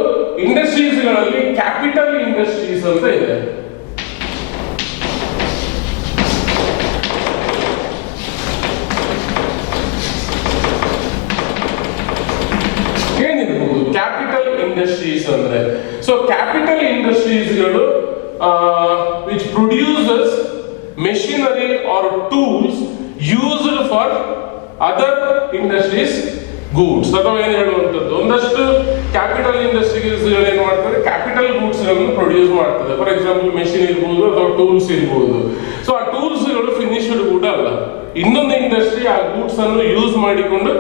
ಇಂಡಸ್ಟ್ರೀಸ್ ಗಳಲ್ಲಿ ಕ್ಯಾಪಿಟಲ್ ಇಂಡಸ್ಟ್ರೀಸ್ ಅಂತ ಇದೆ. ಏನಿರ್ಬಹುದು ಕ್ಯಾಪಿಟಲ್ ಇಂಡಸ್ಟ್ರೀಸ್ ಅಂದ್ರೆ? ಸೊ ಕ್ಯಾಪಿಟಲ್ ಇಂಡಸ್ಟ್ರೀಸ್ಗಳು which produces machinery or tools used for other industries goods. ಅಥವಾ ಏನು ಹೇಳುವಂಥದ್ದು, ಒಂದಷ್ಟು ಕ್ಯಾಪಿಟಲ್ ಇಂಡಸ್ಟ್ರೀಸ್ಗಳು ಏನು ಮಾಡ್ತಾರೆ, ಕ್ಯಾಪಿಟಲ್ ಗೂಡ್ಸ್ ಗಳನ್ನು ಪ್ರೊಡ್ಯೂಸ್ ಮಾಡ್ತದೆ. ಫಾರ್ ಎಕ್ಸಾಂಪಲ್ ಮೆಷಿನ್ ಇರ್ಬೋದು ಅಥವಾ ಟೂಲ್ಸ್ ಇರ್ಬೋದು. ಸೊ ಆ ಟೂಲ್ಸ್ಗಳು ಫಿನಿಶ್ಡ್ ಗೂಡ್ ಅಲ್ಲ, ಇನ್ನೊಂದು ಇಂಡಸ್ಟ್ರಿ ಆ ಗೂಡ್ಸ್ ಅನ್ನು ಯೂಸ್ ಮಾಡಿಕೊಂಡು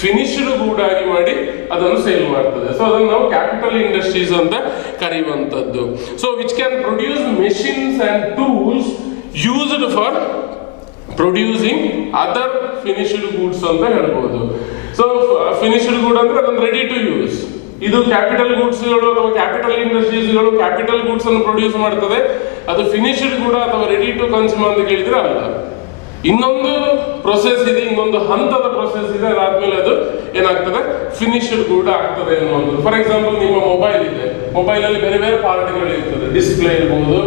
ಫಿನಿಶ್ಡ್ ಗೂಡ್ ಆಗಿ ಮಾಡಿ ಅದನ್ನು ಸೇಲ್ ಮಾಡ್ತದೆ. ಸೊ ಅದನ್ನು ನಾವು ಕ್ಯಾಪಿಟಲ್ ಇಂಡಸ್ಟ್ರೀಸ್ ಅಂತ ಕರೆಯುವಂಥದ್ದು. So which can produce machines and tools used for producing other finished goods ಅಂತ ಹೇಳ್ಬೋದು. ಸೊ ಫಿನಿಶ್ಡ್ ಗೂಡ್ ಅಂದ್ರೆ ಅದನ್ನು ರೆಡಿ ಟು ಯೂಸ್. ಇದು ಕ್ಯಾಪಿಟಲ್ ಗೂಡ್ಸ್ಗಳು ಅಥವಾ ಕ್ಯಾಪಿಟಲ್ ಇಂಡಸ್ಟ್ರೀಸ್ಗಳು ಕ್ಯಾಪಿಟಲ್ ಗೂಡ್ಸ್ ಅನ್ನು ಪ್ರೊಡ್ಯೂಸ್ ಮಾಡ್ತದೆ. ಅದು ಫಿನಿಶ್ಡ್ ಗೂಡ್ ಅಥವಾ ರೆಡಿ ಟು ಕನ್ಸ್ಯೂಮ್ ಅಂತ ಕೇಳಿದ್ರೆ ಅಲ್ಲ. ಇನ್ನೊಂದು ಪ್ರೊಸೆಸ್ ಇದೆ, ಇನ್ನೊಂದು ಹಂತದ ಪ್ರೊಸೆಸ್ ಇದೆ. ಅದಾದ್ಮೇಲೆ ಅದು ಏನಾಗ್ತದೆ, ಫಿನಿಶ್ಡ್ ಗೂಡ್ ಆಗ್ತದೆ ಅನ್ನುವಂಥದ್ದು. ಫಾರ್ ಎಕ್ಸಾಂಪಲ್ ನಿಮ್ಮ ಮೊಬೈಲ್ ಇದೆ, ಮೊಬೈಲ್ ಅಲ್ಲಿ ಬೇರೆ ಬೇರೆ ಪಾರ್ಟ್ಗಳು ಇರ್ತದೆ. ಡಿಸ್ಪ್ಲೇ ಇರ್ಬೋದು,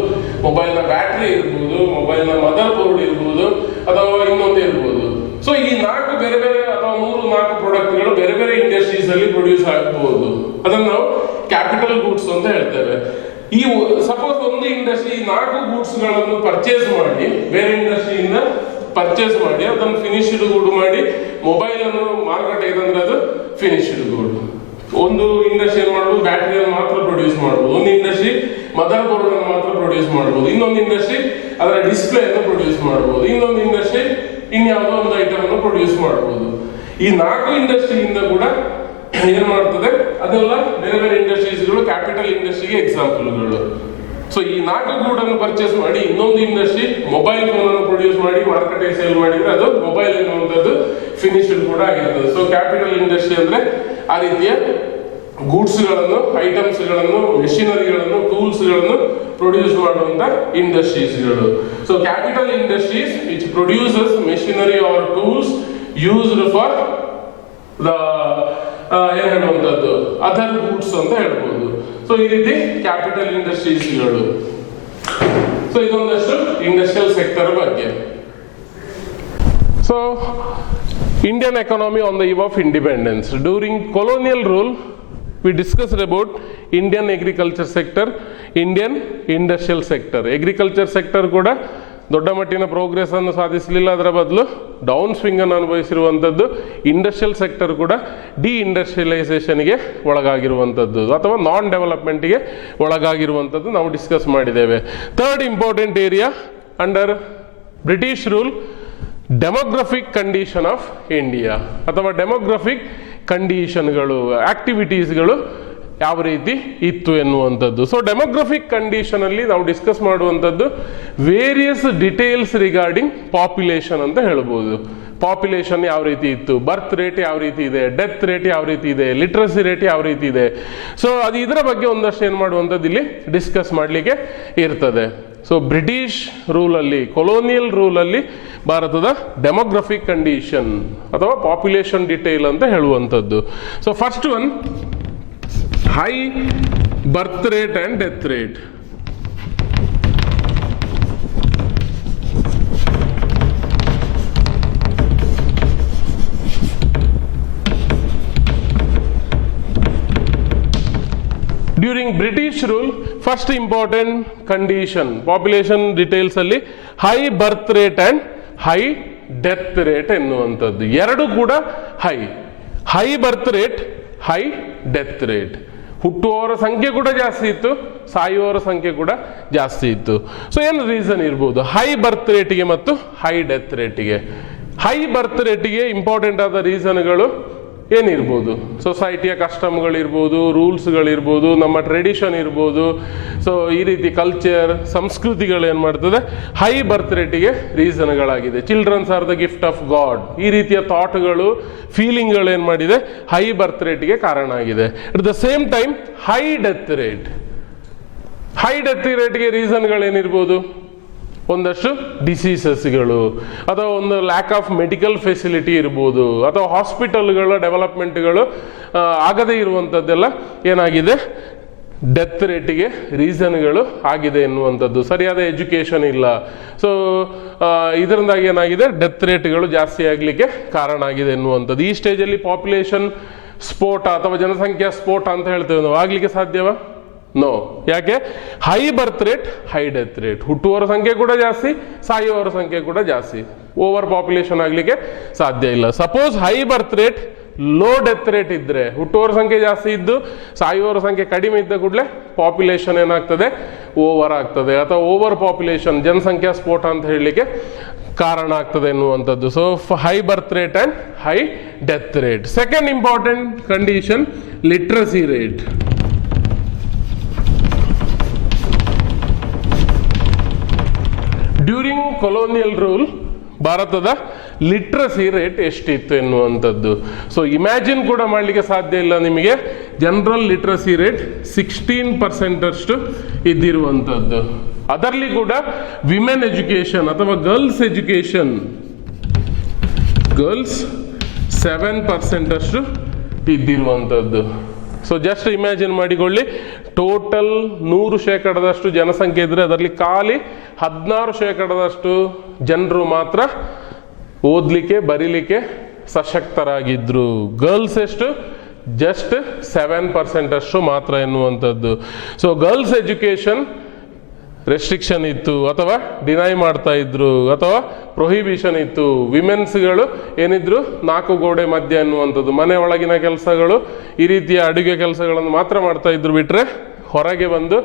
ಮೊಬೈಲ್ ನ ಬ್ಯಾಟ್ರಿ ಇರ್ಬೋದು, ಮೊಬೈಲ್ ನ ಮದರ್ ಬೋರ್ಡ್ ಇರ್ಬೋದು, ಅಥವಾ ಇನ್ನೊಂದು ಇರ್ಬೋದು. ಸೊ ಈ 4 ಬೇರೆ ಬೇರೆ ಅಥವಾ 3-4 ಪ್ರಾಡಕ್ಟ್ಗಳು ಬೇರೆ ಬೇರೆ ಇಂಡಸ್ಟ್ರೀಸ್ ಅಲ್ಲಿ ಪ್ರೊಡ್ಯೂಸ್ ಆಗಬಹುದು. ಅದನ್ನು ನಾವು ಕ್ಯಾಪಿಟಲ್ ಗೂಡ್ಸ್ ಅಂತ ಹೇಳ್ತೇವೆ. ಈ ಸಪೋಸ್ ಒಂದು ಇಂಡಸ್ಟ್ರಿ 4 ಗೂಡ್ಸ್ ಗಳನ್ನು ಪರ್ಚೇಸ್ ಮಾಡಿ, ಬೇರೆ ಇಂಡಸ್ಟ್ರಿಯಿಂದ ಪರ್ಚೇಸ್ ಮಾಡಿ ಅದನ್ನು ಫಿನಿಶ್ಡ್ ಗೂಡ್ ಮಾಡಿ ಮೊಬೈಲ್ ಅನ್ನು ಮಾರುಕಟ್ಟೆಗೆ ತಂದ್ರೆ ಅದು ಫಿನಿಶ್ಡ್ ಗೂಡ್. ಒಂದು ಇಂಡಸ್ಟ್ರಿ ಏನ್ ಮಾಡಬಹುದು, ಬ್ಯಾಟರಿಯನ್ನು ಮಾತ್ರ ಪ್ರೊಡ್ಯೂಸ್ ಮಾಡಬಹುದು. ಒಂದು ಇಂಡಸ್ಟ್ರಿ ಮದರ್ ಬೋರ್ಡ್ ಅನ್ನು ಮಾತ್ರ ಪ್ರೊಡ್ಯೂಸ್ ಮಾಡಬಹುದು. ಇನ್ನೊಂದು ಇಂಡಸ್ಟ್ರಿ ಅದರ ಡಿಸ್ಪ್ಲೇ ಅನ್ನು ಪ್ರೊಡ್ಯೂಸ್ ಮಾಡಬಹುದು. ಇನ್ನೊಂದು ಇಂಡಸ್ಟ್ರಿ ಇನ್ಯಾವುದೋ ಒಂದು ಐಟಮ್ ಅನ್ನು ಪ್ರೊಡ್ಯೂಸ್ ಮಾಡಬಹುದು. ಈ 4 ಇಂಡಸ್ಟ್ರಿಯಿಂದ ಕೂಡ ಏನ್ ಮಾಡ್ತದೆ, ಅದೆಲ್ಲ ಬೇರೆ ಬೇರೆ ಇಂಡಸ್ಟ್ರೀಸ್ಗಳು ಕ್ಯಾಪಿಟಲ್ ಇಂಡಸ್ಟ್ರಿಗೆ ಎಕ್ಸಾಂಪಲ್ಗಳು. ಸೊ ಈ 4 ಗೂಡ್ ಅನ್ನು ಪರ್ಚೇಸ್ ಮಾಡಿ ಇನ್ನೊಂದು ಇಂಡಸ್ಟ್ರಿ ಮೊಬೈಲ್ ಫೋನ್ ಅನ್ನು ಪ್ರೊಡ್ಯೂಸ್ ಮಾಡಿ ಮಾರ್ಕೆಟಿಗೆ ಸೇಲ್ ಮಾಡಿದ್ರೆ ಅದು ಮೊಬೈಲ್ ಎನ್ನುವಂಥದ್ದು ಫಿನಿಶ್ಡ್ ಕೂಡ ಆಗಿರ್ತದೆ. ಸೊ ಕ್ಯಾಪಿಟಲ್ ಇಂಡಸ್ಟ್ರಿ ಅಂದ್ರೆ ಆ ರೀತಿಯ ಗೂಡ್ಸ್ ಗಳನ್ನು, ಐಟಮ್ಸ್ ಗಳನ್ನು, ಮೆಷಿನರಿಗಳನ್ನು, ಟೂಲ್ಸ್ ಗಳನ್ನು ಪ್ರೊಡ್ಯೂಸ್ ಮಾಡುವಂತ ಇಂಡಸ್ಟ್ರೀಸ್ಗಳು. So capital industries which produces machinery or tools used for the ಏನ್ ಹೇಳುವಂತದ್ದು ಅದರ್ ಗೂಡ್ಸ್ ಅಂತ ಹೇಳ್ಬೋದು. ಸೊ ಈ ರೀತಿ ಕ್ಯಾಪಿಟಲ್ ಇಂಡಸ್ಟ್ರೀಸ್ಗಳು. ಸೊ ಇದೊಂದಷ್ಟು ಇಂಡಸ್ಟ್ರಿಯಲ್ ಸೆಕ್ಟರ್ ಬಗ್ಗೆ. So, Indian economy on the eve of independence. During colonial rule, we discussed about Indian agriculture sector, Indian industrial sector. Agriculture sector ಕೂಡ ದೊಡ್ಡ ಮಟ್ಟಿನ ಪ್ರೋಗ್ರೆಸ್ ಅನ್ನು ಸಾಧಿಸಲಿಲ್ಲ, ಅದರ ಬದಲು ಡೌನ್ ಸ್ವಿಂಗ್ ಅನ್ನು ಅನುಭವಿಸಿರುವಂಥದ್ದು. ಇಂಡಸ್ಟ್ರಿಯಲ್ ಸೆಕ್ಟರ್ ಕೂಡ ಡಿಇಂಡಸ್ಟ್ರಿಯಲೈಸೇಷನ್ಗೆ ಒಳಗಾಗಿರುವಂಥದ್ದು ಅಥವಾ ನಾನ್ ಡೆವಲಪ್ಮೆಂಟ್ಗೆ ಒಳಗಾಗಿರುವಂಥದ್ದು ನಾವು ಡಿಸ್ಕಸ್ ಮಾಡಿದ್ದೇವೆ. Third important area under British rule, demographic condition of India ಅಥವಾ ಡೆಮೋಗ್ರಫಿಕ್ ಕಂಡೀಷನ್ಗಳು, ಆಕ್ಟಿವಿಟೀಸ್ಗಳು ಯಾವ ರೀತಿ ಇತ್ತು ಎನ್ನುವಂಥದ್ದು. ಸೊ ಡೆಮೋಗ್ರಫಿಕ್ ಕಂಡೀಷನ್ ಅಲ್ಲಿ ನಾವು ಡಿಸ್ಕಸ್ ಮಾಡುವಂಥದ್ದು ವೇರಿಯಸ್ ಡಿಟೇಲ್ಸ್ ರಿಗಾರ್ಡಿಂಗ್ ಪಾಪ್ಯುಲೇಷನ್ ಅಂತ ಹೇಳ್ಬೋದು. ಪಾಪ್ಯುಲೇಷನ್ ಯಾವ ರೀತಿ ಇತ್ತು, ಬರ್ತ್ ರೇಟ್ ಯಾವ ರೀತಿ ಇದೆ, ಡೆತ್ ರೇಟ್ ಯಾವ ರೀತಿ ಇದೆ, ಲಿಟ್ರಸಿ ರೇಟ್ ಯಾವ ರೀತಿ ಇದೆ. ಸೊ ಅದು ಇದರ ಬಗ್ಗೆ ಒಂದಷ್ಟು ಏನು ಮಾಡುವಂಥದ್ದು ಇಲ್ಲಿ ಡಿಸ್ಕಸ್ ಮಾಡಲಿಕ್ಕೆ ಇರ್ತದೆ. ಸೊ ಬ್ರಿಟಿಷ್ ರೂಲಲ್ಲಿ, ಕೊಲೋನಿಯಲ್ ರೂಲಲ್ಲಿ ಭಾರತದ ಡೆಮೋಗ್ರಫಿಕ್ ಕಂಡೀಷನ್ ಅಥವಾ ಪಾಪ್ಯುಲೇಷನ್ ಡಿಟೇಲ್ ಅಂತ ಹೇಳುವಂಥದ್ದು. So first one, high birth rate and death rate. During British rule first important condition population details ಅಲ್ಲಿ high birth rate and high death rate ಎನ್ನುವಂಥದ್ದು. ಎರಡು ಕೂಡ high birth rate, high death rate. ಹುಟ್ಟುವವರ ಸಂಖ್ಯೆ ಕೂಡ ಜಾಸ್ತಿ ಇತ್ತು, ಸಾಯುವವರ ಸಂಖ್ಯೆ ಕೂಡ ಜಾಸ್ತಿ ಇತ್ತು. ಸೊ ಏನು ರೀಸನ್ ಇರ್ಬೋದು ಹೈ ಬರ್ತ್ ರೇಟಿಗೆ ಮತ್ತು ಹೈ ಡೆತ್ ರೇಟಿಗೆ? ಹೈ ಬರ್ತ್ ರೇಟಿಗೆ ಇಂಪಾರ್ಟೆಂಟ್ ಆದ ರೀಸನ್ಗಳು ಏನಿರ್ಬೋದು? ಸೊಸೈಟಿಯ ಕಸ್ಟಮ್ಗಳಿರ್ಬೋದು, ರೂಲ್ಸ್ಗಳಿರ್ಬೋದು, ನಮ್ಮ ಟ್ರೆಡಿಷನ್ ಇರ್ಬೋದು. ಸೊ ಈ ರೀತಿ ಕಲ್ಚರ್, ಸಂಸ್ಕೃತಿಗಳು ಏನು ಮಾಡ್ತದೆ ಹೈ ಬರ್ತ್ ರೇಟಿಗೆ ರೀಸನ್ಗಳಾಗಿದೆ. Childrens are the gift of god, ಈ ರೀತಿಯ ಥಾಟ್ಗಳು, ಫೀಲಿಂಗ್ಗಳು ಏನು ಮಾಡಿದೆ ಹೈ ಬರ್ತ್ ರೇಟಿಗೆ ಕಾರಣ ಆಗಿದೆ. At the same time high death rate, high death ರೇಟ್ಗೆ ರೀಸನ್ಗಳೇನಿರ್ಬೋದು? ಒಂದಷ್ಟು ಡಿಸೀಸಸ್ಗಳು ಅಥವಾ ಒಂದು ಲ್ಯಾಕ್ ಆಫ್ ಮೆಡಿಕಲ್ ಫೆಸಿಲಿಟಿ ಇರ್ಬೋದು, ಅಥವಾ ಹಾಸ್ಪಿಟಲ್ಗಳ ಡೆವಲಪ್ಮೆಂಟ್ಗಳು ಆಗದೇ ಇರುವಂಥದ್ದೆಲ್ಲ ಏನಾಗಿದೆ ಡೆತ್ ರೇಟಿಗೆ ರೀಸನ್ಗಳು ಆಗಿದೆ ಎನ್ನುವಂಥದ್ದು. ಸರಿಯಾದ ಎಜುಕೇಷನ್ ಇಲ್ಲ. ಸೊ ಇದರಿಂದಾಗಿ ಏನಾಗಿದೆ ಡೆತ್ ರೇಟ್ಗಳು ಜಾಸ್ತಿ ಆಗಲಿಕ್ಕೆ ಕಾರಣ ಆಗಿದೆ ಎನ್ನುವಂಥದ್ದು. ಈ ಸ್ಟೇಜಲ್ಲಿ ಪಾಪ್ಯುಲೇಷನ್ ಸ್ಫೋಟ ಅಥವಾ ಜನಸಂಖ್ಯಾ ಸ್ಫೋಟ ಅಂತ ಹೇಳ್ತೇವೆ ನಾವು, ಆಗ್ಲಿಕ್ಕೆ ಸಾಧ್ಯವಾ? ನೋ. ಯಾಕೆ? High birth rate, high death rate. ಹುಟ್ಟುವವರ ಸಂಖ್ಯೆ ಕೂಡ ಜಾಸ್ತಿ, ಸಾಯುವವರ ಸಂಖ್ಯೆ ಕೂಡ ಜಾಸ್ತಿ. ಓವರ್ ಪಾಪ್ಯುಲೇಷನ್ ಆಗಲಿಕ್ಕೆ ಸಾಧ್ಯ ಇಲ್ಲ. Suppose high birth rate, low death rate ಇದ್ರೆ, ಹುಟ್ಟುವವರ ಸಂಖ್ಯೆ ಜಾಸ್ತಿ ಇದ್ದು ಸಾಯುವವರ ಸಂಖ್ಯೆ ಕಡಿಮೆ ಇದ್ದ ಕೂಡಲೇ ಪಾಪ್ಯುಲೇಷನ್ ಏನಾಗ್ತದೆ ಓವರ್ ಆಗ್ತದೆ, ಅಥವಾ ಓವರ್ ಪಾಪ್ಯುಲೇಷನ್ ಜನಸಂಖ್ಯಾ ಸ್ಫೋಟ ಅಂತ ಹೇಳಲಿಕ್ಕೆ ಕಾರಣ ಆಗ್ತದೆ ಎನ್ನುವಂಥದ್ದು. So high birth rate and high death rate. Second important condition literacy rate. During colonial rule ಭಾರತದ ಲಿಟ್ರಸಿ ರೇಟ್ ಎಷ್ಟಿತ್ತು ಎನ್ನುವಂಥದ್ದು. ಸೊ ಇಮ್ಯಾಜಿನ್ ಕೂಡ ಮಾಡಲಿಕ್ಕೆ ಸಾಧ್ಯ ಇಲ್ಲ ನಿಮಗೆ. ಜನರಲ್ ಲಿಟ್ರಸಿ ರೇಟ್ 16% ಅಷ್ಟು ಇದ್ದಿರುವಂಥದ್ದು. ಅದರಲ್ಲಿ ಕೂಡ ವಿಮೆನ್ ಎಜುಕೇಶನ್ ಅಥವಾ ಗರ್ಲ್ಸ್ ಎಜುಕೇಶನ್, ಗರ್ಲ್ಸ್ 7% ಅಷ್ಟು ಇದ್ದಿರುವಂಥದ್ದು. ಸೊ ಜಸ್ಟ್ ಇಮ್ಯಾಜಿನ್ ಮಾಡಿಕೊಳ್ಳಿ, ಟೋಟಲ್ 100% ಜನಸಂಖ್ಯೆ ಇದ್ರೆ ಅದರಲ್ಲಿ ಖಾಲಿ 16% ಜನರು ಮಾತ್ರ ಓದಲಿಕ್ಕೆ ಬರೀಲಿಕ್ಕೆ ಸಶಕ್ತರಾಗಿದ್ರು. ಗರ್ಲ್ಸ್ ಎಷ್ಟು? ಜಸ್ಟ್ 7% ಅಷ್ಟು ಮಾತ್ರ ಎನ್ನುವಂಥದ್ದು. ಸೊ ಗರ್ಲ್ಸ್ ಎಜುಕೇಶನ್ ರೆಸ್ಟ್ರಿಕ್ಷನ್ ಇತ್ತು, ಅಥವಾ ಡಿನೈ ಮಾಡ್ತಾ ಇದ್ರು, ಅಥವಾ ಪ್ರೊಹಿಬಿಷನ್ ಇತ್ತು. ವಿಮೆನ್ಸ್ಗಳು ಏನಿದ್ರು 4 ಗೋಡೆ ಮಧ್ಯೆ ಎನ್ನುವಂಥದ್ದು, ಮನೆ ಒಳಗಿನ ಕೆಲಸಗಳು, ಈ ರೀತಿಯ ಅಡುಗೆ ಕೆಲಸಗಳನ್ನು ಮಾತ್ರ ಮಾಡ್ತಾ ಇದ್ರು. ಬಿಟ್ರೆ ಹೊರಗೆ ಬಂದು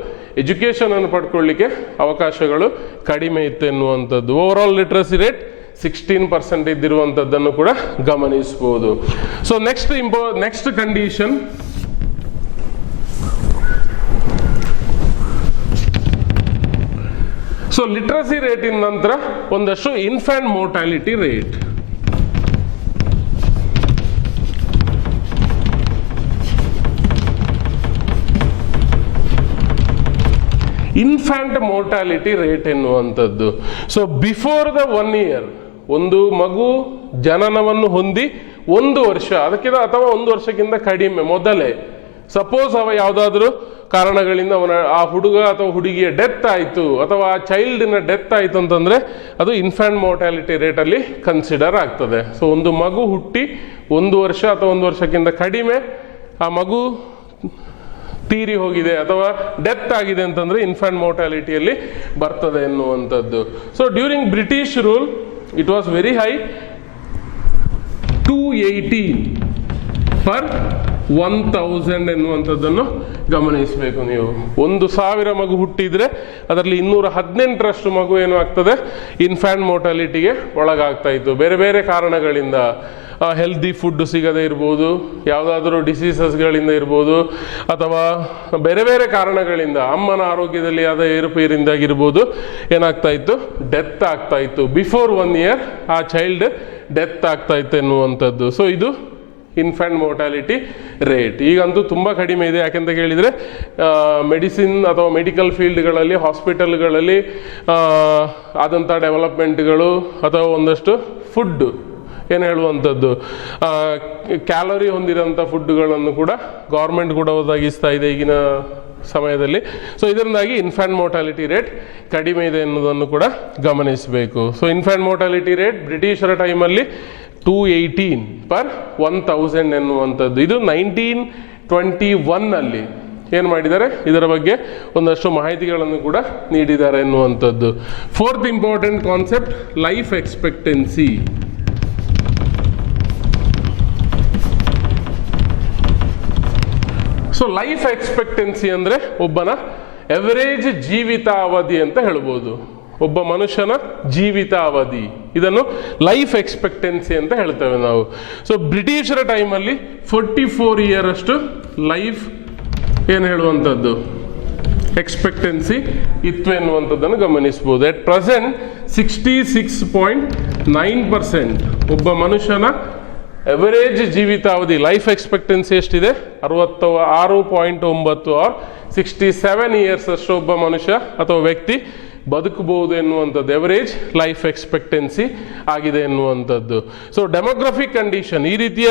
ಎಜುಕೇಶನ್ ಅನ್ನು ಪಡ್ಕೊಳ್ಳಿಕ್ಕೆ ಅವಕಾಶಗಳು ಕಡಿಮೆ ಇತ್ತು ಎನ್ನುವಂಥದ್ದು. ಓವರ್ ಆಲ್ ಲಿಟ್ರಸಿ ರೇಟ್ 16% ಇದ್ದಿರುವಂಥದ್ದನ್ನು ಕೂಡ ಗಮನಿಸಬಹುದು. So next condition, so literacy ರೇಟಿನ ನಂತರ ಒಂದಷ್ಟು infant mortality rate. Infant mortality rate ಎನ್ನುವಂಥದ್ದು. ಸೊ ಬಿಫೋರ್ ದ 1 year, ಒಂದು ಮಗು ಜನನವನ್ನು ಹೊಂದಿ 1 ವರ್ಷ ಅದಕ್ಕಿಂತ ಅಥವಾ 1 ವರ್ಷಕ್ಕಿಂತ ಕಡಿಮೆ ಮೊದಲೇ, ಸಪೋಸ್ ಅವ ಯಾವುದಾದ್ರೂ ಕಾರಣಗಳಿಂದ ಆ ಹುಡುಗ ಅಥವಾ ಹುಡುಗಿಯ ಡೆತ್ ಆಯಿತು ಅಥವಾ ಆ ಚೈಲ್ಡಿನ ಡೆತ್ ಆಯಿತು ಅಂತಂದರೆ ಅದು ಇನ್ಫ್ಯಾಂಟ್ ಮೋರ್ಟಾಲಿಟಿ ರೇಟಲ್ಲಿ ಕನ್ಸಿಡರ್ ಆಗ್ತದೆ. ಸೊ ಒಂದು ಮಗು ಹುಟ್ಟಿ 1 ವರ್ಷ ಅಥವಾ 1 ವರ್ಷಕ್ಕಿಂತ ಕಡಿಮೆ ಆ ಮಗು ತೀರಿ ಹೋಗಿದೆ ಅಥವಾ ಡೆತ್ ಆಗಿದೆ ಅಂತಂದರೆ ಇನ್ಫ್ಯಾಂಟ್ ಮೋರ್ಟಾಲಿಟಿಯಲ್ಲಿ ಬರ್ತದೆ ಎನ್ನುವಂಥದ್ದು. So during British rule it was very high, 218 per 1000 ಎನ್ನುವಂಥದ್ದನ್ನು ಗಮನಿಸಬೇಕು ನೀವು. 1000 ಮಗು ಹುಟ್ಟಿದರೆ ಅದರಲ್ಲಿ 218ರಷ್ಟು ಮಗು ಏನು ಆಗ್ತದೆ, ಇನ್ಫ್ಯಾಂಟ್ ಮೋರ್ಟಾಲಿಟಿಗೆ ಒಳಗಾಗ್ತಾ ಇತ್ತು. ಬೇರೆ ಬೇರೆ ಕಾರಣಗಳಿಂದ, ಹೆಲ್ದಿ ಫುಡ್ ಸಿಗದೇ ಇರ್ಬೋದು, ಯಾವುದಾದ್ರೂ ಡಿಸೀಸಸ್ಗಳಿಂದ ಇರ್ಬೋದು, ಅಥವಾ ಬೇರೆ ಬೇರೆ ಕಾರಣಗಳಿಂದ ಅಮ್ಮನ ಆರೋಗ್ಯದಲ್ಲಿ ಆದ ಏರುಪೇರಿಂದಾಗಿರ್ಬೋದು, ಏನಾಗ್ತಾ ಇತ್ತು, ಡೆತ್ ಆಗ್ತಾ ಇತ್ತು. ಬಿಫೋರ್ 1 year ಆ ಚೈಲ್ಡ್ ಡೆತ್ ಆಗ್ತಾ ಇತ್ತು ಎನ್ನುವಂಥದ್ದು. ಸೊ ಇದು ಇನ್ಫ್ಯಾಂಟ್ ಮೋರ್ಟಾಲಿಟಿ ರೇಟ್. ಈಗಂತೂ ತುಂಬ ಕಡಿಮೆ ಇದೆ. ಯಾಕೆಂತ ಕೇಳಿದರೆ ಮೆಡಿಸಿನ್ ಅಥವಾ ಮೆಡಿಕಲ್ ಫೀಲ್ಡ್ಗಳಲ್ಲಿ, ಹಾಸ್ಪಿಟಲ್ಗಳಲ್ಲಿ ಆದಂಥ ಡೆವಲಪ್ಮೆಂಟ್ಗಳು ಅಥವಾ ಒಂದಷ್ಟು ಫುಡ್ ಏನು ಹೇಳುವಂಥದ್ದು ಕ್ಯಾಲೋರಿ ಹೊಂದಿರೋಂಥ ಫುಡ್ಗಳನ್ನು ಕೂಡ ಗೌರ್ಮೆಂಟ್ ಕೂಡ ಒದಗಿಸ್ತಾ ಇದೆ ಈಗಿನ ಸಮಯದಲ್ಲಿ. ಸೊ ಇದರಿಂದಾಗಿ ಇನ್ಫ್ಯಾಂಟ್ ಮೋರ್ಟಾಲಿಟಿ ರೇಟ್ ಕಡಿಮೆ ಇದೆ ಎನ್ನುವುದನ್ನು ಕೂಡ ಗಮನಿಸಬೇಕು. ಸೊ ಇನ್ಫ್ಯಾಂಟ್ ಮೋರ್ಟಾಲಿಟಿ ರೇಟ್ ಬ್ರಿಟಿಷರ ಟೈಮಲ್ಲಿ 218 per 1000 ಎನ್ನುವಂಥದ್ದು. ಇದು 1921 ಏನು ಮಾಡಿದ್ದಾರೆ, ಇದರ ಬಗ್ಗೆ ಒಂದಷ್ಟು ಮಾಹಿತಿಗಳನ್ನು ಕೂಡ ನೀಡಿದ್ದಾರೆ ಎನ್ನುವಂಥದ್ದು. 4th important concept, life expectancy. So life expectancy ಅಂದರೆ ಒಬ್ಬನ ಎವರೇಜ್ ಜೀವಿತಾವಧಿ ಅಂತ ಹೇಳ್ಬೋದು. ಒಬ್ಬ ಮನುಷ್ಯನ ಜೀವಿತಾವಧಿ, ಇದನ್ನು ಲೈಫ್ ಎಕ್ಸ್ಪೆಕ್ಟೆನ್ಸಿ ಅಂತ ಹೇಳ್ತೇವೆ ನಾವು. ಸೊ ಬ್ರಿಟಿಷರ ಟೈಮಲ್ಲಿ 44 year ಅಷ್ಟು ಲೈಫ್ ಏನು ಹೇಳುವಂಥದ್ದು ಎಕ್ಸ್ಪೆಕ್ಟೆನ್ಸಿ ಇತ್ತು ಎನ್ನುವಂಥದ್ದನ್ನು ಗಮನಿಸ್ಬೋದು. ಎಟ್ ಪ್ರೆಸೆಂಟ್ 66.9% ಒಬ್ಬ ಮನುಷ್ಯನ ಎವರೇಜ್ ಜೀವಿತಾವಧಿ ಲೈಫ್ ಎಕ್ಸ್ಪೆಕ್ಟೆನ್ಸಿ ಎಷ್ಟಿದೆ, 66.9 ಆರ್ 67 years ಅಷ್ಟು ಒಬ್ಬ ಮನುಷ್ಯ ಅಥವಾ ವ್ಯಕ್ತಿ ಬದುಕಬಹುದು ಎನ್ನುವಂಥದ್ದು ಎವರೇಜ್ ಲೈಫ್ ಎಕ್ಸ್ಪೆಕ್ಟೆನ್ಸಿ ಆಗಿದೆ ಎನ್ನುವಂಥದ್ದು. ಸೊ ಡೆಮೋಗ್ರಫಿಕ್ ಕಂಡೀಷನ್ ಈ ರೀತಿಯ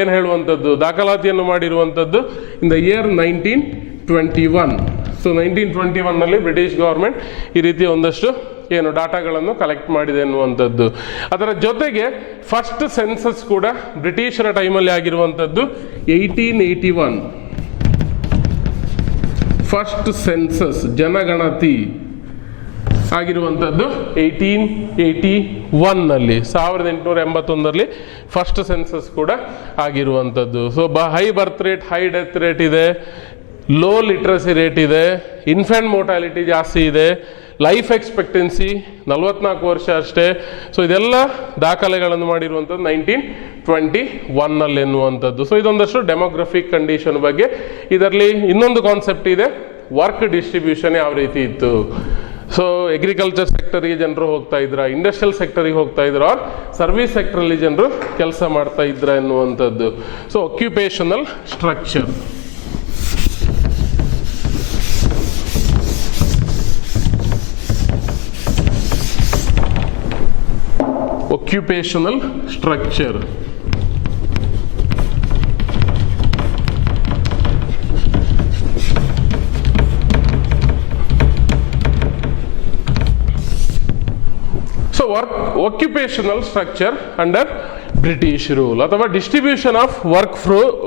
ಏನು ಹೇಳುವಂಥದ್ದು ದಾಖಲಾತಿಯನ್ನು ಮಾಡಿರುವಂಥದ್ದು in the year 1921. So 1921 British government ಈ ರೀತಿಯ ಒಂದಷ್ಟು ಏನು ಡಾಟಾಗಳನ್ನು ಕಲೆಕ್ಟ್ ಮಾಡಿದೆ ಎನ್ನುವಂಥದ್ದು. ಅದರ ಜೊತೆಗೆ ಫಸ್ಟ್ ಸೆನ್ಸಸ್ ಕೂಡ ಬ್ರಿಟಿಷರ ಟೈಮಲ್ಲಿ ಆಗಿರುವಂಥದ್ದು 1881. ಫಸ್ಟ್ ಸೆನ್ಸಸ್ ಜನಗಣತಿ ಆಗಿರುವಂಥದ್ದು 1881 1881 ಫಸ್ಟ್ ಸೆನ್ಸಸ್ ಕೂಡ ಆಗಿರುವಂಥದ್ದು. So high birth rate, high death rate ಇದೆ, ಲೋ ಲಿಟ್ರಸಿ ರೇಟ್ ಇದೆ, ಇನ್ಫ್ಯಾಂಟ್ ಮೋರ್ಟಾಲಿಟಿ ಜಾಸ್ತಿ ಇದೆ, ಲೈಫ್ ಎಕ್ಸ್ಪೆಕ್ಟೆನ್ಸಿ 44 ವರ್ಷ ಅಷ್ಟೇ. ಸೊ ಇದೆಲ್ಲ ದಾಖಲೆಗಳನ್ನು ಮಾಡಿರುವಂಥದ್ದು 1921 ಎನ್ನುವಂಥದ್ದು. ಸೊ ಇದೊಂದಷ್ಟು ಡೆಮೋಗ್ರಫಿಕ್ ಕಂಡೀಷನ್ ಬಗ್ಗೆ. ಇದರಲ್ಲಿ ಇನ್ನೊಂದು ಕಾನ್ಸೆಪ್ಟ್ ಇದೆ, ವರ್ಕ್ ಡಿಸ್ಟ್ರಿಬ್ಯೂಷನ್ ಯಾವ ರೀತಿ ಇತ್ತು. ಸೊ ಅಗ್ರಿಕಲ್ಚರ್ ಸೆಕ್ಟರಿಗೆ ಜನರು ಹೋಗ್ತಾ ಇದ್ರ, ಇಂಡಸ್ಟ್ರಿಯಲ್ ಸೆಕ್ಟರಿಗೆ ಹೋಗ್ತಾ ಇದ್ರ, ಆರ್ ಸರ್ವಿಸ್ ಸೆಕ್ಟರಲ್ಲಿ ಜನರು ಕೆಲಸ ಮಾಡ್ತಾ ಇದ್ರ ಎನ್ನುವಂಥದ್ದು. So occupational structure. occupational structure. So occupational structure under British rule ಅಥವಾ distribution of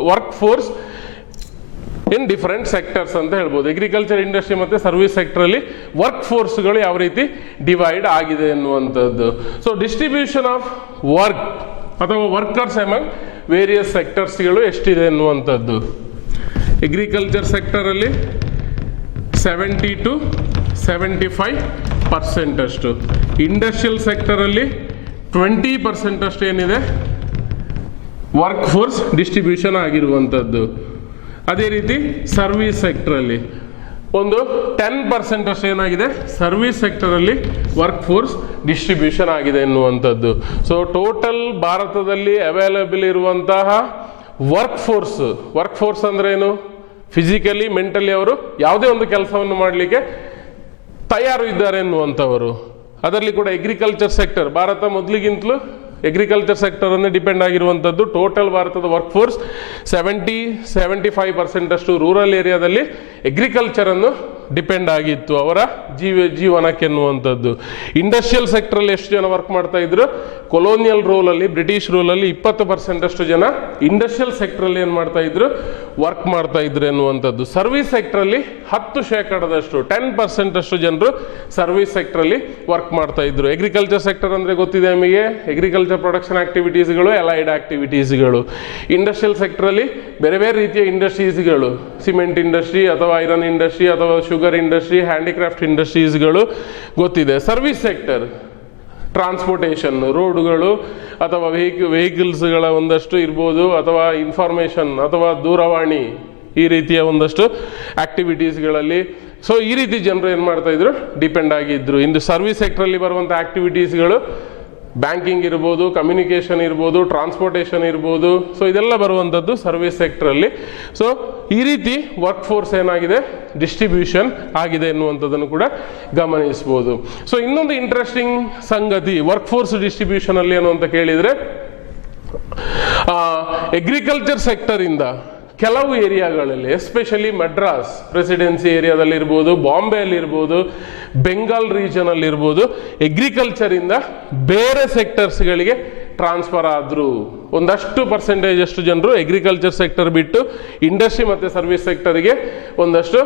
workforce in different sectors ಅಂತ ಹೇಳ್ಬೋದು. ಅಗ್ರಿಕಲ್ಚರ್, ಇಂಡಸ್ಟ್ರಿ ಮತ್ತು ಸರ್ವಿಸ್ ಸೆಕ್ಟರಲ್ಲಿ ವರ್ಕ್ ಫೋರ್ಸ್ಗಳು ಯಾವ ರೀತಿ ಡಿವೈಡ್ ಆಗಿದೆ ಎನ್ನುವಂಥದ್ದು. ಸೊ ಡಿಸ್ಟ್ರಿಬ್ಯೂಷನ್ ಆಫ್ ವರ್ಕ್ ಅಥವಾ ವರ್ಕರ್ಸ್ ಎಮಂಗ್ ವೇರಿಯಸ್ ಸೆಕ್ಟರ್ಸ್ಗಳು ಎಷ್ಟಿದೆ ಎನ್ನುವಂಥದ್ದು. ಅಗ್ರಿಕಲ್ಚರ್ ಸೆಕ್ಟರಲ್ಲಿ 70 to 75% ಅಷ್ಟು, ಇಂಡಸ್ಟ್ರಿಯಲ್ ಸೆಕ್ಟರಲ್ಲಿ 20% ಅಷ್ಟು ಏನಿದೆ ವರ್ಕ್ ಫೋರ್ಸ್ ಡಿಸ್ಟ್ರಿಬ್ಯೂಷನ್ ಆಗಿರುವಂಥದ್ದು. ಅದೇ ರೀತಿ ಸರ್ವಿಸ್ ಸೆಕ್ಟರಲ್ಲಿ ಒಂದು 10% ಅಷ್ಟು ಏನಾಗಿದೆ ಫರ್ವಿಸ್ ಸೆಕ್ಟರಲ್ಲಿ ವರ್ಕ್ ಫೋರ್ಸ್ ಡಿಸ್ಟ್ರಿಬ್ಯೂಷನ್ ಆಗಿದೆ ಎನ್ನುವಂಥದ್ದು. ಸೊ ಟೋಟಲ್ ಭಾರತದಲ್ಲಿ ಅವೈಲೇಬಲ್ ಇರುವಂತಹ ವರ್ಕ್ ಫೋರ್ಸ್ ಅಂದ್ರೆ ಏನು, ಫಿಸಿಕಲಿ ಮೆಂಟಲಿ ಅವರು ಯಾವುದೇ ಒಂದು ಕೆಲಸವನ್ನು ಮಾಡಲಿಕ್ಕೆ ತಯಾರು ಇದ್ದಾರೆ ಎನ್ನುವಂಥವರು. ಅದರಲ್ಲಿ ಕೂಡ ಅಗ್ರಿಕಲ್ಚರ್ ಸೆಕ್ಟರ್ ಭಾರತ ಮೊದಲಿಗಿಂತಲೂ ಅಗ್ರಿಕಲ್ಚರ್ ಸೆಕ್ಟರನ್ನೇ ಡಿಪೆಂಡ್ ಆಗಿರುವಂಥದ್ದು. ಟೋಟಲ್ ಭಾರತದ ವರ್ಕ್ ಫೋರ್ಸ್ 75% ಅಷ್ಟು ರೂರಲ್ ಏರಿಯಾದಲ್ಲಿ ಅಗ್ರಿಕಲ್ಚರನ್ನು ಡಿಪೆಂಡ್ ಆಗಿತ್ತು ಅವರ ಜೀವನಕ್ಕೆ ಎನ್ನುವಂಥದ್ದು. ಇಂಡಸ್ಟ್ರಿಯಲ್ ಸೆಕ್ಟರಲ್ಲಿ ಎಷ್ಟು ಜನ ವರ್ಕ್ ಮಾಡ್ತಾ ಇದ್ರು? ಕೊಲೋನಿಯಲ್ ರೂಲಲ್ಲಿ, ಬ್ರಿಟಿಷ್ ರೂಲಲ್ಲಿ 20% ಅಷ್ಟು ಜನ ಇಂಡಸ್ಟ್ರಿಯಲ್ ಸೆಕ್ಟರಲ್ಲಿ ಏನು ಮಾಡ್ತಾ ಇದ್ರು? ವರ್ಕ್ ಮಾಡ್ತಾ ಇದ್ರು ಎನ್ನುವಂಥದ್ದು. ಸರ್ವಿಸ್ ಸೆಕ್ಟರಲ್ಲಿ 10% 10% ಅಷ್ಟು ಜನರು ಸರ್ವಿಸ್ ಸೆಕ್ಟರಲ್ಲಿ ವರ್ಕ್ ಮಾಡ್ತಾ ಇದ್ರು. ಅಗ್ರಿಕಲ್ಚರ್ ಸೆಕ್ಟರ್ ಅಂದರೆ ಗೊತ್ತಿದೆ ನಿಮಗೆ, ಅಗ್ರಿಕಲ್ಚರ್ ಪ್ರೊಡಕ್ಷನ್ ಆಕ್ಟಿವಿಟೀಸ್ಗಳು, ಅಲೈಡ್ ಆಕ್ಟಿವಿಟೀಸ್ಗಳು. ಇಂಡಸ್ಟ್ರಿಯಲ್ ಸೆಕ್ಟರಲ್ಲಿ ಬೇರೆ ಬೇರೆ ರೀತಿಯ ಇಂಡಸ್ಟ್ರೀಸ್ಗಳು, ಸಿಮೆಂಟ್ ಇಂಡಸ್ಟ್ರಿ ಅಥವಾ ಐರನ್ ಇಂಡಸ್ಟ್ರಿ ಅಥವಾ ಶುಗರ್ ಇಂಡಸ್ಟ್ರಿ, ಹ್ಯಾಂಡಿಕ್ರಾಫ್ಟ್ ಇಂಡಸ್ಟ್ರೀಸ್ಗಳು ಗೊತ್ತಿದೆ. ಸರ್ವಿಸ್ ಸೆಕ್ಟರ್ ಟ್ರಾನ್ಸ್ಪೋರ್ಟೇಷನ್, ರೋಡುಗಳು ಅಥವಾ ವೆಹಿಕಲ್ಸ್ಗಳ ಒಂದಷ್ಟು ಇರ್ಬೋದು, ಅಥವಾ ಇನ್ಫಾರ್ಮೇಷನ್ ಅಥವಾ ದೂರವಾಣಿ, ಈ ರೀತಿಯ ಒಂದಷ್ಟು ಆಕ್ಟಿವಿಟೀಸ್ಗಳಲ್ಲಿ. ಸೊ ಈ ರೀತಿ ಜನರು ಏನು ಮಾಡ್ತಾ ಇದ್ರು? ಡಿಪೆಂಡ್ ಆಗಿದ್ರು. ಇನ್ನು ಸರ್ವಿಸ್ ಸೆಕ್ಟ್ರಲ್ಲಿ ಬರುವಂಥ ಆಕ್ಟಿವಿಟೀಸ್ಗಳು ಬ್ಯಾಂಕಿಂಗ್ ಇರ್ಬೋದು, ಕಮ್ಯುನಿಕೇಷನ್ ಇರ್ಬೋದು, ಟ್ರಾನ್ಸ್ಪೋರ್ಟೇಷನ್ ಇರ್ಬೋದು. ಸೊ ಇದೆಲ್ಲ ಬರುವಂಥದ್ದು ಸರ್ವಿಸ್ ಸೆಕ್ಟ್ರಲ್ಲಿ. ಸೊ ಈ ರೀತಿ ವರ್ಕ್ ಫೋರ್ಸ್ ಏನಾಗಿದೆ? ಡಿಸ್ಟ್ರಿಬ್ಯೂಷನ್ ಆಗಿದೆ ಎನ್ನುವಂಥದ್ದನ್ನು ಕೂಡ ಗಮನಿಸ್ಬೋದು. ಸೊ ಇನ್ನೊಂದು ಇಂಟ್ರೆಸ್ಟಿಂಗ್ ಸಂಗತಿ ವರ್ಕ್ ಫೋರ್ಸ್ ಡಿಸ್ಟ್ರಿಬ್ಯೂಷನ್ ಅಲ್ಲಿ ಏನು ಅಂತ ಕೇಳಿದರೆ, ಅಗ್ರಿಕಲ್ಚರ್ ಸೆಕ್ಟರಿಂದ ಕೆಲವು ಏರಿಯಾಗಳಲ್ಲಿ, ಎಸ್ಪೆಷಲಿ ಮಡ್ರಾಸ್ ಪ್ರೆಸಿಡೆನ್ಸಿ ಏರಿಯಾದಲ್ಲಿ ಇರ್ಬೋದು, ಬಾಂಬೆಯಲ್ಲಿ ಇರ್ಬೋದು, ಬೆಂಗಾಲ್ ರೀಜನ್ ಅಲ್ಲಿ ಇರ್ಬೋದು, ಅಗ್ರಿಕಲ್ಚರಿಂದ ಬೇರೆ ಸೆಕ್ಟರ್ಸ್ಗಳಿಗೆ ಟ್ರಾನ್ಸ್ಫರ್ ಆದ್ರು. ಒಂದಷ್ಟು ಪರ್ಸೆಂಟೇಜ್ ಅಷ್ಟು ಜನರು ಅಗ್ರಿಕಲ್ಚರ್ ಸೆಕ್ಟರ್ ಬಿಟ್ಟು ಇಂಡಸ್ಟ್ರಿ ಮತ್ತು ಸರ್ವಿಸ್ ಸೆಕ್ಟರ್ಗೆ ಒಂದಷ್ಟು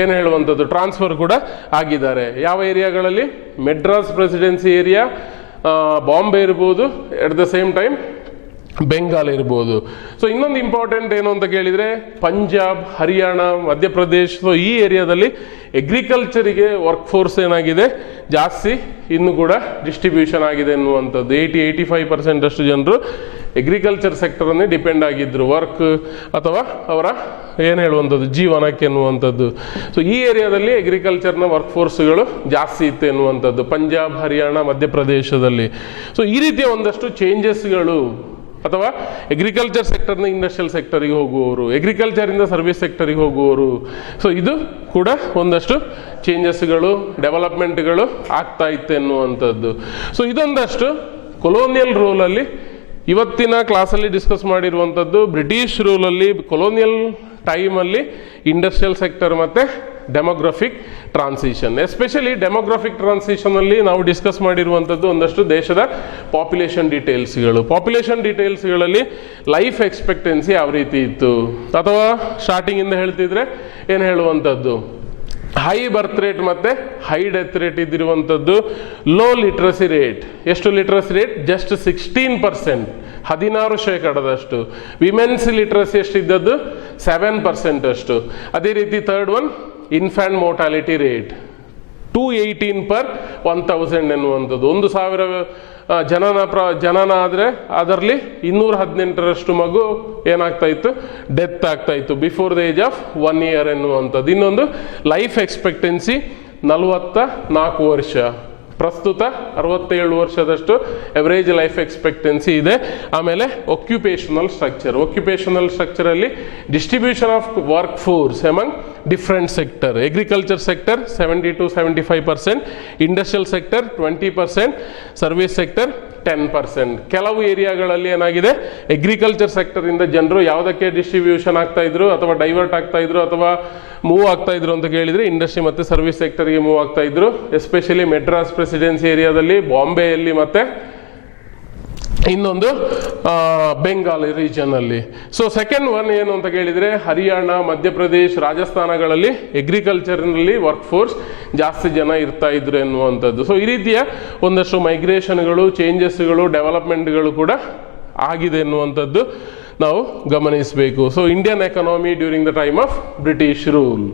ಏನು ಹೇಳುವಂಥದ್ದು ಟ್ರಾನ್ಸ್ಫರ್ ಕೂಡ ಆಗಿದ್ದಾರೆ. ಯಾವ ಏರಿಯಾಗಳಲ್ಲಿ? ಮೆಡ್ರಾಸ್ ಪ್ರೆಸಿಡೆನ್ಸಿ ಏರಿಯಾ, ಬಾಂಬೆ ಇರ್ಬೋದು, ಎಟ್ ದ ಸೇಮ್ ಟೈಮ್ ಬೆಂಗಾಲ್ ಇರ್ಬೋದು. ಸೊ ಇನ್ನೊಂದು ಇಂಪಾರ್ಟೆಂಟ್ ಏನು ಅಂತ ಕೇಳಿದರೆ, ಪಂಜಾಬ್, ಹರಿಯಾಣ, ಮಧ್ಯಪ್ರದೇಶ್, ಸೊ ಈ ಏರಿಯಾದಲ್ಲಿ ಅಗ್ರಿಕಲ್ಚರಿಗೆ ವರ್ಕ್ ಫೋರ್ಸ್ ಏನಾಗಿದೆ? ಜಾಸ್ತಿ ಇನ್ನೂ ಕೂಡ ಡಿಸ್ಟ್ರಿಬ್ಯೂಷನ್ ಆಗಿದೆ ಎನ್ನುವಂಥದ್ದು. 80-85% ಅಷ್ಟು ಜನರು ಅಗ್ರಿಕಲ್ಚರ್ ಸೆಕ್ಟರನ್ನೇ ಡಿಪೆಂಡ್ ಆಗಿದ್ರು ವರ್ಕ್ ಅಥವಾ ಅವರ ಏನು ಹೇಳುವಂಥದ್ದು ಜೀವನಕ್ಕೆ ಎನ್ನುವಂಥದ್ದು. ಸೊ ಈ ಏರಿಯಾದಲ್ಲಿ ಅಗ್ರಿಕಲ್ಚರ್ನ ವರ್ಕ್ ಫೋರ್ಸ್ಗಳು ಜಾಸ್ತಿ ಇತ್ತು ಎನ್ನುವಂಥದ್ದು, ಪಂಜಾಬ್, ಹರಿಯಾಣ, ಮಧ್ಯಪ್ರದೇಶದಲ್ಲಿ. ಸೊ ಈ ರೀತಿಯ ಒಂದಷ್ಟು ಚೇಂಜಸ್ಗಳು, ಅಥವಾ ಅಗ್ರಿಕಲ್ಚರ್ ಸೆಕ್ಟರ್ನ ಇಂಡಸ್ಟ್ರಿಯಲ್ ಸೆಕ್ಟರಿಗೆ ಹೋಗುವವರು, ಅಗ್ರಿಕಲ್ಚರಿಂದ ಸರ್ವಿಸ್ ಸೆಕ್ಟರಿಗೆ ಹೋಗುವವರು. ಸೊ ಇದು ಕೂಡ ಒಂದಷ್ಟು ಚೇಂಜಸ್ಗಳು, ಡೆವಲಪ್ಮೆಂಟ್ಗಳು ಆಗ್ತಾ ಇತ್ತು ಎನ್ನುವಂಥದ್ದು. ಸೊ ಇದೊಂದಷ್ಟು ಕೊಲೋನಿಯಲ್ ರೂಲಲ್ಲಿ ಇವತ್ತಿನ ಕ್ಲಾಸಲ್ಲಿ ಡಿಸ್ಕಸ್ ಮಾಡಿರುವಂಥದ್ದು. ಬ್ರಿಟಿಷ್ ರೂಲಲ್ಲಿ ಕೊಲೋನಿಯಲ್ ಟೈಮಲ್ಲಿ ಇಂಡಸ್ಟ್ರಿಯಲ್ ಸೆಕ್ಟರ್ ಮತ್ತು ಡೆಮೋಗ್ರಫಿಕ್ ಟ್ರಾನ್ಸಿಷನ್. ಎಸ್ಪೆಷಲಿ ಡೆಮೋಗ್ರಫಿಕ್ ಟ್ರಾನ್ಸಿಷನಲ್ಲಿ ನಾವು ಡಿಸ್ಕಸ್ ಮಾಡಿರುವಂಥದ್ದು ಒಂದಷ್ಟು ದೇಶದ ಪಾಪ್ಯುಲೇಷನ್ ಡೀಟೇಲ್ಸ್ಗಳು. ಪಾಪ್ಯುಲೇಷನ್ ಡೀಟೇಲ್ಸ್ಗಳಲ್ಲಿ ಲೈಫ್ ಎಕ್ಸ್ಪೆಕ್ಟೆನ್ಸಿ ಯಾವ ರೀತಿ ಇತ್ತು, ಅಥವಾ ಸ್ಟಾರ್ಟಿಂಗಿಂದ ಹೇಳ್ತಿದ್ರೆ ಏನು ಹೇಳುವಂಥದ್ದು, ಹೈ ಬರ್ತ್ ರೇಟ್ ಮತ್ತು ಹೈ ಡೆತ್ ರೇಟ್ ಇದ್ದಿರುವಂಥದ್ದು. ಲೋ ಲಿಟ್ರಸಿ ರೇಟ್, ಎಷ್ಟು literacy rate? Just 16%, 16%. Women's literacy ಎಷ್ಟಿದ್ದದ್ದು? 7% ಅಷ್ಟು. ಅದೇ ರೀತಿ third one, infant mortality rate 218 per 1000 ಎನ್ನುವಂಥದ್ದು. 1000 ಜನನ ಆದರೆ ಅದರಲ್ಲಿ 218ರಷ್ಟು ಮಗು ಏನಾಗ್ತಾ ಇತ್ತು? ಡೆತ್ ಆಗ್ತಾ ಇತ್ತು before the age of 1 year ಎನ್ನುವಂಥದ್ದು. ಇನ್ನೊಂದು ಲೈಫ್ ಎಕ್ಸ್ಪೆಕ್ಟೆನ್ಸಿ 44 ವರ್ಷ, ಪ್ರಸ್ತುತ 67 ವರ್ಷದಷ್ಟು ಎವರೇಜ್ ಲೈಫ್ ಎಕ್ಸ್ಪೆಕ್ಟೆನ್ಸಿ ಇದೆ. ಆಮೇಲೆ ಒಕ್ಯುಪೇಷನಲ್ ಸ್ಟ್ರಕ್ಚರಲ್ಲಿ distribution of workforce among different sector. Agriculture sector 70-75%, industrial sector 20%, service sector 10%. ಕೆಲವು ಏರಿಯಾಗಳಲ್ಲಿ ಏನಾಗಿದೆ, ಅಗ್ರಿಕಲ್ಚರ್ ಸೆಕ್ಟರಿಂದ ಜನರು ಯಾವುದಕ್ಕೆ ಡಿಸ್ಟ್ರಿಬ್ಯೂಷನ್ ಆಗ್ತಾ ಇದ್ರು ಅಥವಾ ಡೈವರ್ಟ್ ಆಗ್ತಾ ಇದ್ರು ಅಥವಾ ಮೂವ್ ಆಗ್ತಾ ಇದ್ರು ಅಂತ ಕೇಳಿದರೆ ಇಂಡಸ್ಟ್ರಿ ಮತ್ತು ಸರ್ವಿಸ್ ಸೆಕ್ಟರ್ಗೆ ಮೂವ್ ಆಗ್ತಾ ಇದ್ರು. ಎಸ್ಪೆಷಲಿ ಮೆಡ್ರಾಸ್ ಪ್ರೆಸಿಡೆನ್ಸಿ ಏರಿಯಾದಲ್ಲಿ, ಬಾಂಬೆಯಲ್ಲಿ, ಮತ್ತು ಇನ್ನೊಂದು ಬೆಂಗಾಲ್ ರೀಜನ್ ಅಲ್ಲಿ. ಸೊ ಸೆಕೆಂಡ್ ಒನ್ ಏನು ಅಂತ ಕೇಳಿದರೆ, ಹರಿಯಾಣ, ಮಧ್ಯಪ್ರದೇಶ್, ರಾಜಸ್ಥಾನಗಳಲ್ಲಿ ಅಗ್ರಿಕಲ್ಚರ್ನಲ್ಲಿ ವರ್ಕ್ ಫೋರ್ಸ್ ಜಾಸ್ತಿ ಜನ ಇರ್ತಾ ಇದ್ರು ಎನ್ನುವಂಥದ್ದು. ಸೊ ಈ ರೀತಿಯ ಒಂದಷ್ಟು ಮೈಗ್ರೇಷನ್ಗಳು, ಚೇಂಜಸ್ಗಳು, ಡೆವಲಪ್ಮೆಂಟ್ಗಳು ಕೂಡ ಆಗಿದೆ ಎನ್ನುವಂಥದ್ದು ನಾವು ಗಮನಿಸಬೇಕು. So Indian economy during the time of British rule.